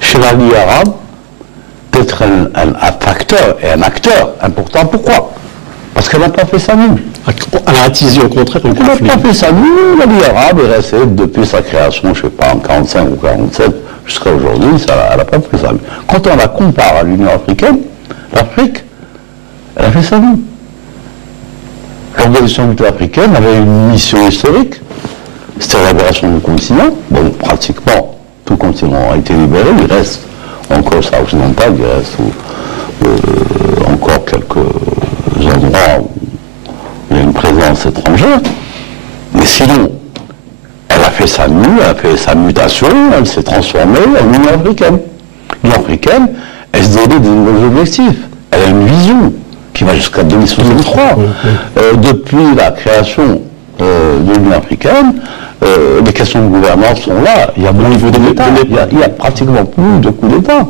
chez la Ligue arabe d'être un facteur et un acteur important. Pourquoi? Parce qu'elle n'a pas fait ça nous. Elle a attisé au contraire le conflit. Elle n'a pas fait ça nous. La Ligue arabe est restée depuis sa création, je ne sais pas, en 45 ou 47, jusqu'à aujourd'hui, elle n'a pas fait ça. Quand on la compare à l'Union africaine, l'Afrique, elle a fait ça nous. L'organisation multi-africaine avait une mission historique c'était la libération du continent. Bon, pratiquement, tout le continent a été libéré, il reste encore ça occidental, il reste encore quelques endroits où il y a une présence étrangère. Mais sinon, elle a fait sa mue, elle a fait sa mutation, elle s'est transformée en Union africaine. L'Union africaine, elle se donnait des nouveaux objectifs. Elle a une vision qui va jusqu'à 2063. Depuis la création de l'Union africaine, les questions de gouvernance sont là. Il y a moins de coups d'État. Il y a pratiquement plus de coups d'État.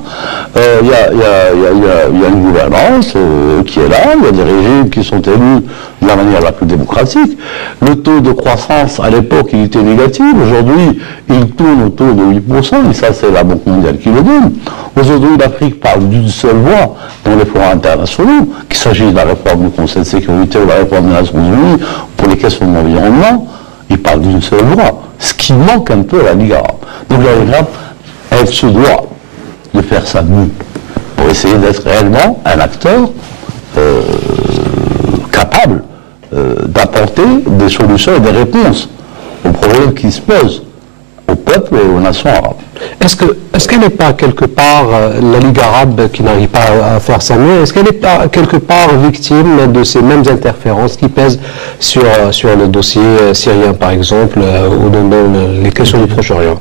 Il y a une gouvernance qui est là. Il y a des régimes qui sont élus de la manière la plus démocratique. Le taux de croissance, à l'époque, il était négatif. Aujourd'hui, il tourne autour de 8%. Et ça, c'est la Banque mondiale qui le donne. Aujourd'hui, l'Afrique parle d'une seule voix dans les forums internationaux, qu'il s'agisse de la réforme du Conseil de sécurité ou de la réforme des Nations Unies pour les questions de l'environnement. Il parle d'une seule voix, ce qui manque un peu à la Ligue arabe. Donc la Ligue arabe, elle se doit de faire sa mue pour essayer d'être réellement un acteur capable d'apporter des solutions et des réponses aux problèmes qui se posent au peuple et aux nations arabes. Est-ce qu'elle n'est pas quelque part, la Ligue arabe qui n'arrive pas à faire sa mue, est-ce qu'elle n'est pas quelque part victime de ces mêmes interférences qui pèsent sur le dossier syrien par exemple, ou dans les questions du Proche-Orient?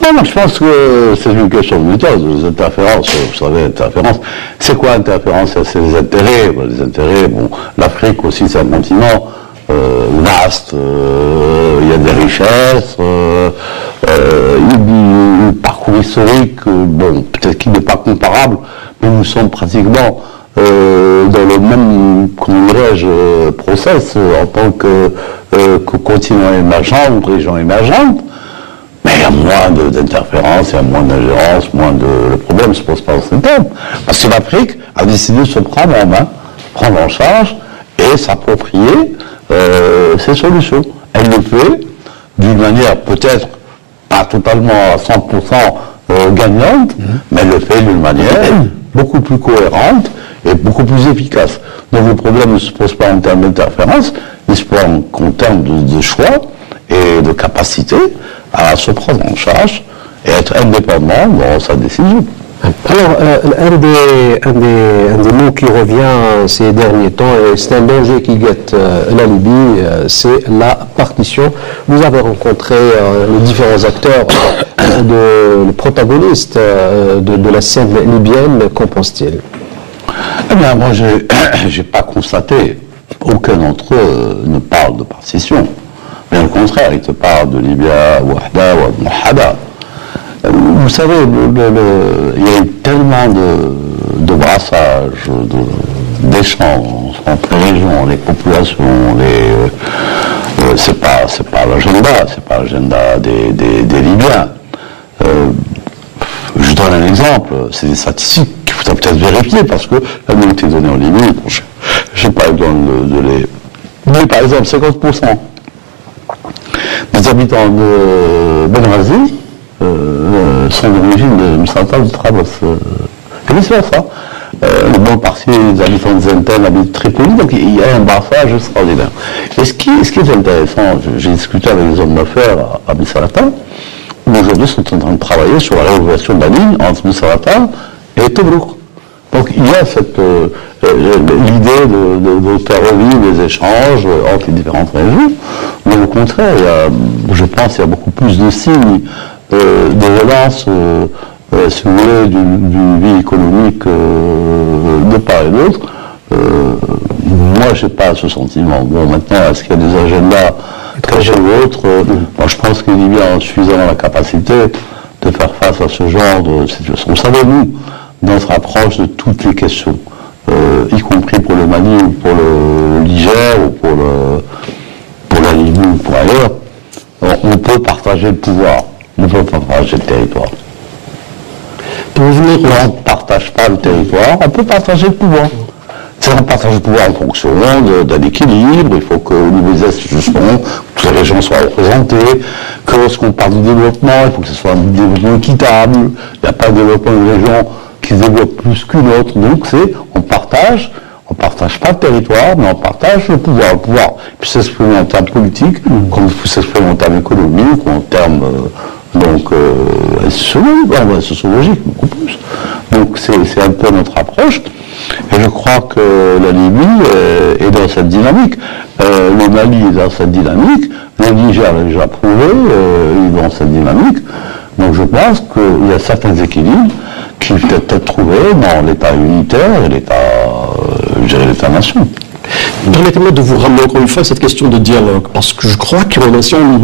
Non, je pense que c'est une question de méthode. Les interférences, vous savez, interférences, c'est quoi interférence? C'est les intérêts. Les intérêts, bon, l'Afrique aussi, c'est un continent vaste, il y a des richesses, un parcours historique, bon, peut-être qu'il n'est pas comparable, mais nous sommes pratiquement dans le même, comment dirais-je, process en tant que continent émergent ou région émergente. Mais il y a moins d'interférences, il y a moins d'ingérences, le problème ne se pose pas en ce terme. Parce que l'Afrique a décidé de se prendre en main, prendre en charge et s'approprier ces solutions. Elle le fait d'une manière peut-être pas totalement à 100% gagnante, mais elle le fait d'une manière beaucoup plus cohérente et beaucoup plus efficace. Donc le problème ne se pose pas en termes d'interférence, il se pose en termes de choix et de capacité à se prendre en charge et être indépendant dans sa décision. Alors, un des mots qui revient ces derniers temps, et c'est un danger qui guette la Libye, c'est la partition. Vous avez rencontré les différents acteurs, les protagonistes de la scène libyenne, qu'en pense-t-il? Eh bien, moi, j'ai pas constaté, aucun d'entre eux ne parle de partition. Mais au contraire, ils te parlent de Libya, Wahda, ou Mohada. Vous savez, il y a eu tellement de brassages, d'échanges entre les régions, les populations, c'est pas l'agenda des Libyens. Je donne un exemple, c'est des statistiques qu'il faut peut-être vérifier parce que elles m'ont été données en Libye. Je n'ai pas eu besoin de les. Mais par exemple, 50% des habitants de Benghazi sont d'origine de Msanta de Trabos. Et vice-versa. Le bon partie des habitants de Zenten habitent Tripoli, donc il y a un brassage extraordinaire. Et ce qui est intéressant, j'ai discuté avec les hommes d'affaires à Misrata, où aujourd'hui sont en train de travailler sur la réouverture de la ligne entre Misrata et Tobrouk. Donc il y a l'idée de faire revivre les échanges entre les différentes régions, mais au contraire, je pense qu'il y a beaucoup plus de signes de relance, si vous voulez, d'une vie économique de part et d'autre. Moi, je n'ai pas ce sentiment. Bon, maintenant, est-ce qu'il y a des agendas cachés ou autres? Moi, je pense que les Libyens ont suffisamment la capacité de faire face à ce genre de situation. Vous savez, nous, dans notre approche de toutes les questions, y compris pour le Mali ou pour le Niger ou pour la Libye ou pour ailleurs, on peut partager le pouvoir, on ne peut pas partager le territoire. On ne partage pas le territoire, on peut partager le pouvoir. On partage le pouvoir en fonction d'un équilibre, il faut qu'au niveau des institutions, toutes les régions soient représentées, que lorsqu'on parle de développement, il faut que ce soit un développement équitable, il n'y a pas de développement d'une région qui se développe plus qu'une autre, donc on partage On ne partage pas le territoire, mais on partage le pouvoir. Le pouvoir peut s'exprimer en termes politiques, comme il peut s'exprimer en termes économiques, ou en termes sociologiques, beaucoup plus. Donc c'est un peu notre approche. Et je crois que la Libye est dans cette dynamique. Le Mali est dans cette dynamique. Le Niger a déjà prouvé, il est dans cette dynamique. Donc je pense qu'il y a certains équilibres qui peuvent être trouvés dans l'État unitaire et l'État-nation. Permettez-moi de vous ramener encore une fois à cette question de dialogue, parce que je crois que si on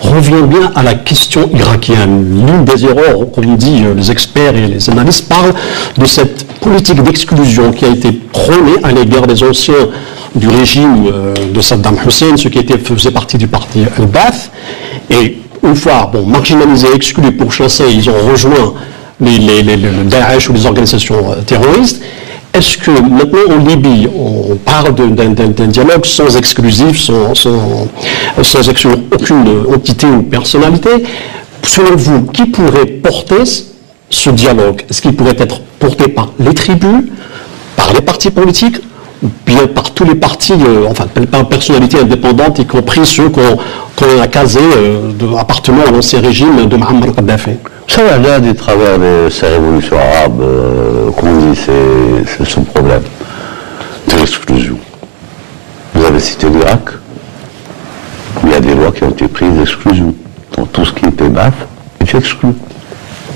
revient bien à la question irakienne, l'une des erreurs, comme dit les experts et les analystes, parlent de cette politique d'exclusion qui a été prônée à l'égard des anciens du régime de Saddam Hussein, ceux qui faisaient partie du parti Al-Ba'ath, et une fois marginalisés, exclus, pourchassés, ils ont rejoint le Daesh ou les organisations terroristes. Est-ce que maintenant en Libye, on parle d'un dialogue sans exclusif, sans exclure aucune entité ou personnalité? Selon vous, qui pourrait porter ce dialogue? Est-ce qu'il pourrait être porté par les tribus, par les partis politiques, ou bien par tous les partis, par personnalités indépendantes, y compris ceux qu'on a casés appartenant à l'ancien régime de Muammar Kadhafi? Ça va là des travers de ces révolutions arabes, qu'on dit, c'est son problème de l'exclusion. Vous avez cité l'Irak, il y a des lois qui ont été prises d'exclusion. Donc tout ce qui était BAF est exclu.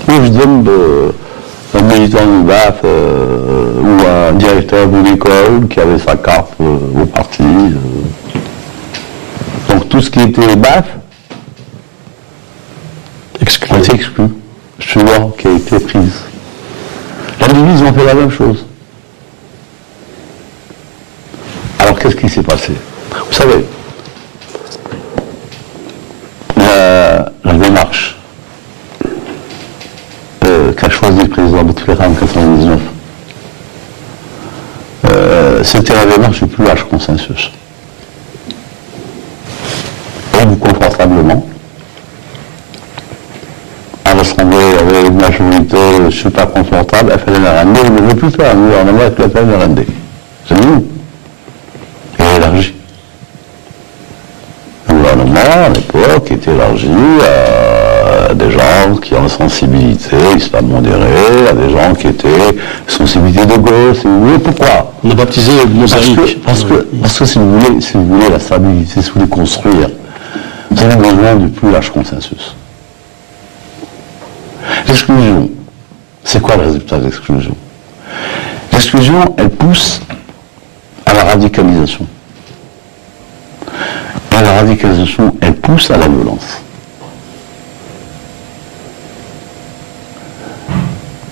Moi je donne un militant du BAF ou un directeur d'une école qui avait sa carte au parti. Donc tout ce qui était BAF a été exclu. C'est une loi qui a été prise. La Libye, ils ont fait la même chose. Alors qu'est-ce qui s'est passé? Vous savez, la démarche qu'a choisi le président Bouteflika en 1999, c'était la démarche du plus large consensus. Et confortablement, à l'Assemblée, il y avait une majorité super confortable, FLN-RND, on ne veut plus faire un gouvernement avec le FLN-RND. C'est nous. Et élargi. Le gouvernement, à l'époque, était élargi à des gens qui ont une sensibilité islam modérée, à des gens qui étaient sensibilité de gauche, si vous voulez. Pourquoi? On a baptisé mosaïque. Parce que si vous voulez la stabilité, si vous voulez construire, vous avez besoin du plus large consensus. L'exclusion, c'est quoi le résultat de l'exclusion? L'exclusion, elle pousse à la radicalisation. Et la radicalisation, elle pousse à la violence.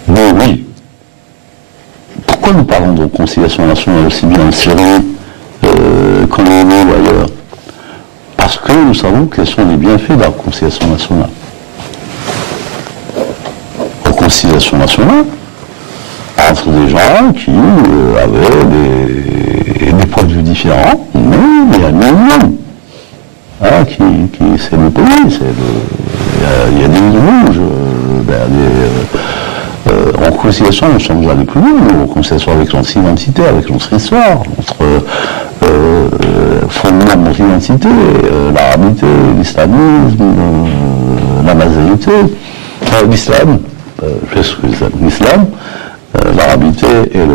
Mais oui. Pourquoi nous parlons de conciliation nationale aussi bien en Syrie qu'en Europe ou ailleurs? Parce que nous savons quels sont les bienfaits de la conciliation nationale. Conciliation nationale entre des gens qui avaient des points de vue différents, mais il y a le minimum qui c'est le pays, il y a des rouges, en conciliation nous sommes allés plus loin, en conciliation avec notre identité, avec notre histoire, notre fondement de notre identité, l'arabité, l'islamisme, la mazérité, l'islam. L'islam, l'arabité et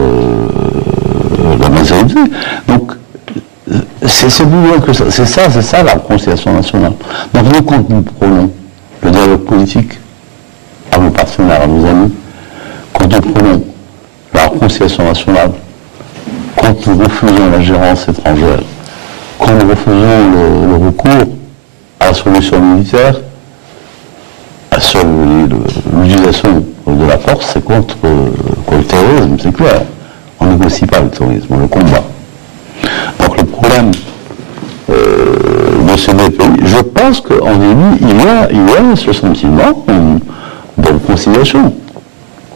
la majorité. Donc, c'est plus loin que ça. C'est ça la conciliation nationale. Donc, nous, quand nous prenons le dialogue politique à nos partenaires, à nos amis, quand nous prenons la conciliation nationale, quand nous refusons la gérance étrangère, quand nous refusons le recours à la solution militaire, l'utilisation de la force, c'est contre le terrorisme, c'est clair. On ne négocie pas le terrorisme, on le combat. Donc le problème de ces deux pays, je pense qu'en Libye, il y a ce sentiment de conciliation.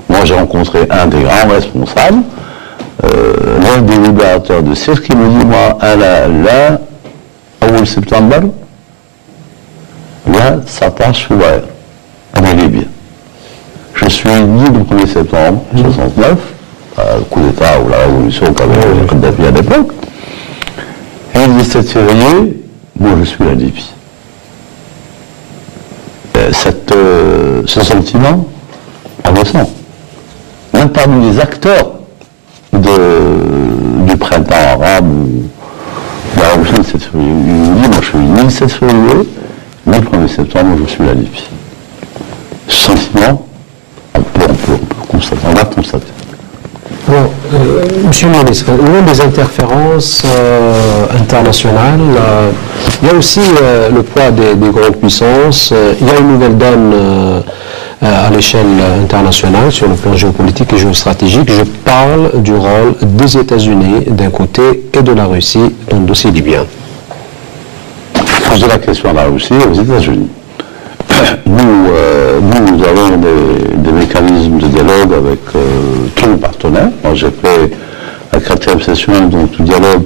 Moi, j'ai rencontré un des grands responsables, l'un des libérateurs de Syrie, qui me dit, moi, là, au septembre, là, ça passe sous l'air. En Libye. Je suis né le 1er septembre 1969, le coup d'État ou la révolution qu'avait Kadhafi à l'époque. Et le 17 février, moi je suis la Libye. Ce sentiment, on le sent. Même parmi les acteurs du printemps arabe ou de la révolution du 17 février, moi je suis ni le 7 février, ni le 1er septembre, je suis la Libye. Ce sentiment, on peut constater, on va constater. Bon, Monsieur le ministre, loin des interférences internationales, il y a aussi le poids des grandes puissances. Il y a une nouvelle donne à l'échelle internationale sur le plan géopolitique et géostratégique. Je parle du rôle des États-Unis d'un côté et de la Russie dans le dossier libyen. Posez la question à la Russie et aux États-Unis. Nous avons des mécanismes de dialogue avec tous nos partenaires. Moi, j'ai fait la 4e session du dialogue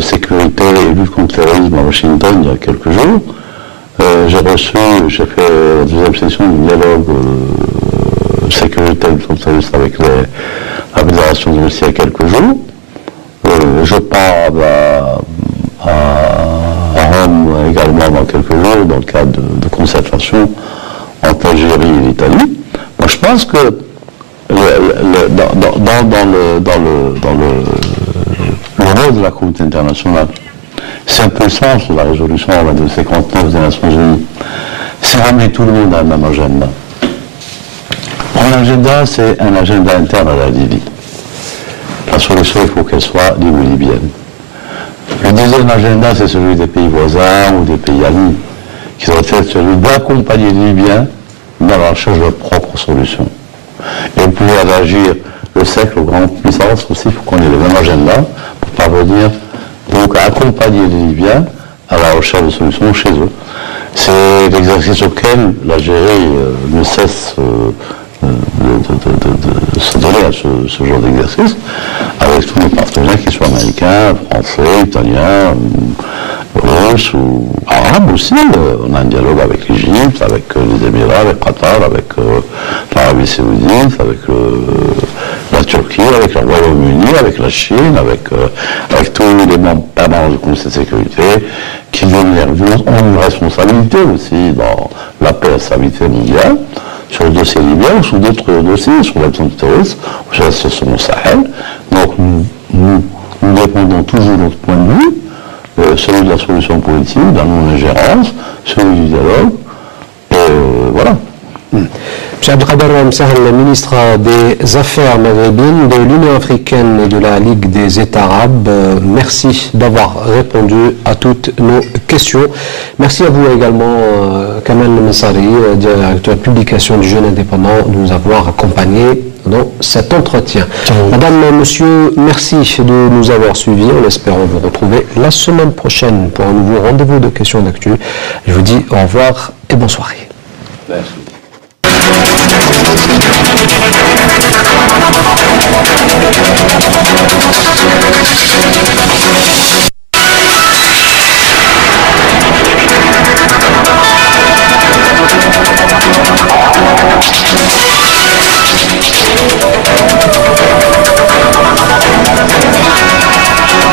sécurité et lutte contre le terrorisme à Washington il y a quelques jours. J'ai fait la 2e session du dialogue sécurité et lutte contre le terrorisme avec la Fédération de Russie il y a quelques jours. Je pars à Rome également dans quelques jours, dans le cadre de concertation entre l'Algérie et l'Italie. Moi, je pense que dans le rôle de la communauté internationale, c'est un peu le sens de la résolution 2259 des Nations Unies. C'est ramener tout le monde à un même agenda. Un agenda, c'est un agenda interne à la Libye. La solution, il faut qu'elle soit libyenne. Le deuxième agenda, c'est celui des pays voisins ou des pays amis, qui doit être celui d'accompagner les Libyens dans la recherche de leur propre solution. Et pour agir le siècle aux grandes puissances aussi, il faut qu'on ait le même agenda pour parvenir donc à accompagner les Libyens à la recherche de solutions chez eux. C'est l'exercice auquel l'Algérie ne cesse de se donner à ce genre d'exercice, avec tous nos partenaires, qu'ils soient américains, français, italiens, russes ou arabes aussi. On a un dialogue avec l'Égypte, avec les Émirats, avec Qatar, avec l'Arabie Saoudite, avec la Turquie, avec le Royaume-Uni, avec la Chine, avec tous les membres permanents du Conseil de sécurité, qui ont une responsabilité aussi dans la paix et la stabilité mondiale, sur le dossier libyen ou sur d'autres dossiers, sur la question du terrorisme, ou sur la situation au Sahel. Donc nous répondons toujours notre point de vue, celui de la solution politique, de la non-ingérence, celui du dialogue, et voilà. M. Abdelkader Msahel, le ministre des Affaires maghrébines de l'Union africaine et de la Ligue des États arabes, merci d'avoir répondu à toutes nos questions. Merci à vous également, Kamel Messari, directeur de publication du Jeune Indépendant, de nous avoir accompagnés dans cet entretien. Madame, Monsieur, merci de nous avoir suivis. En espérant vous retrouver la semaine prochaine pour un nouveau rendez-vous de questions d'actu. Je vous dis au revoir et bonne soirée. Merci.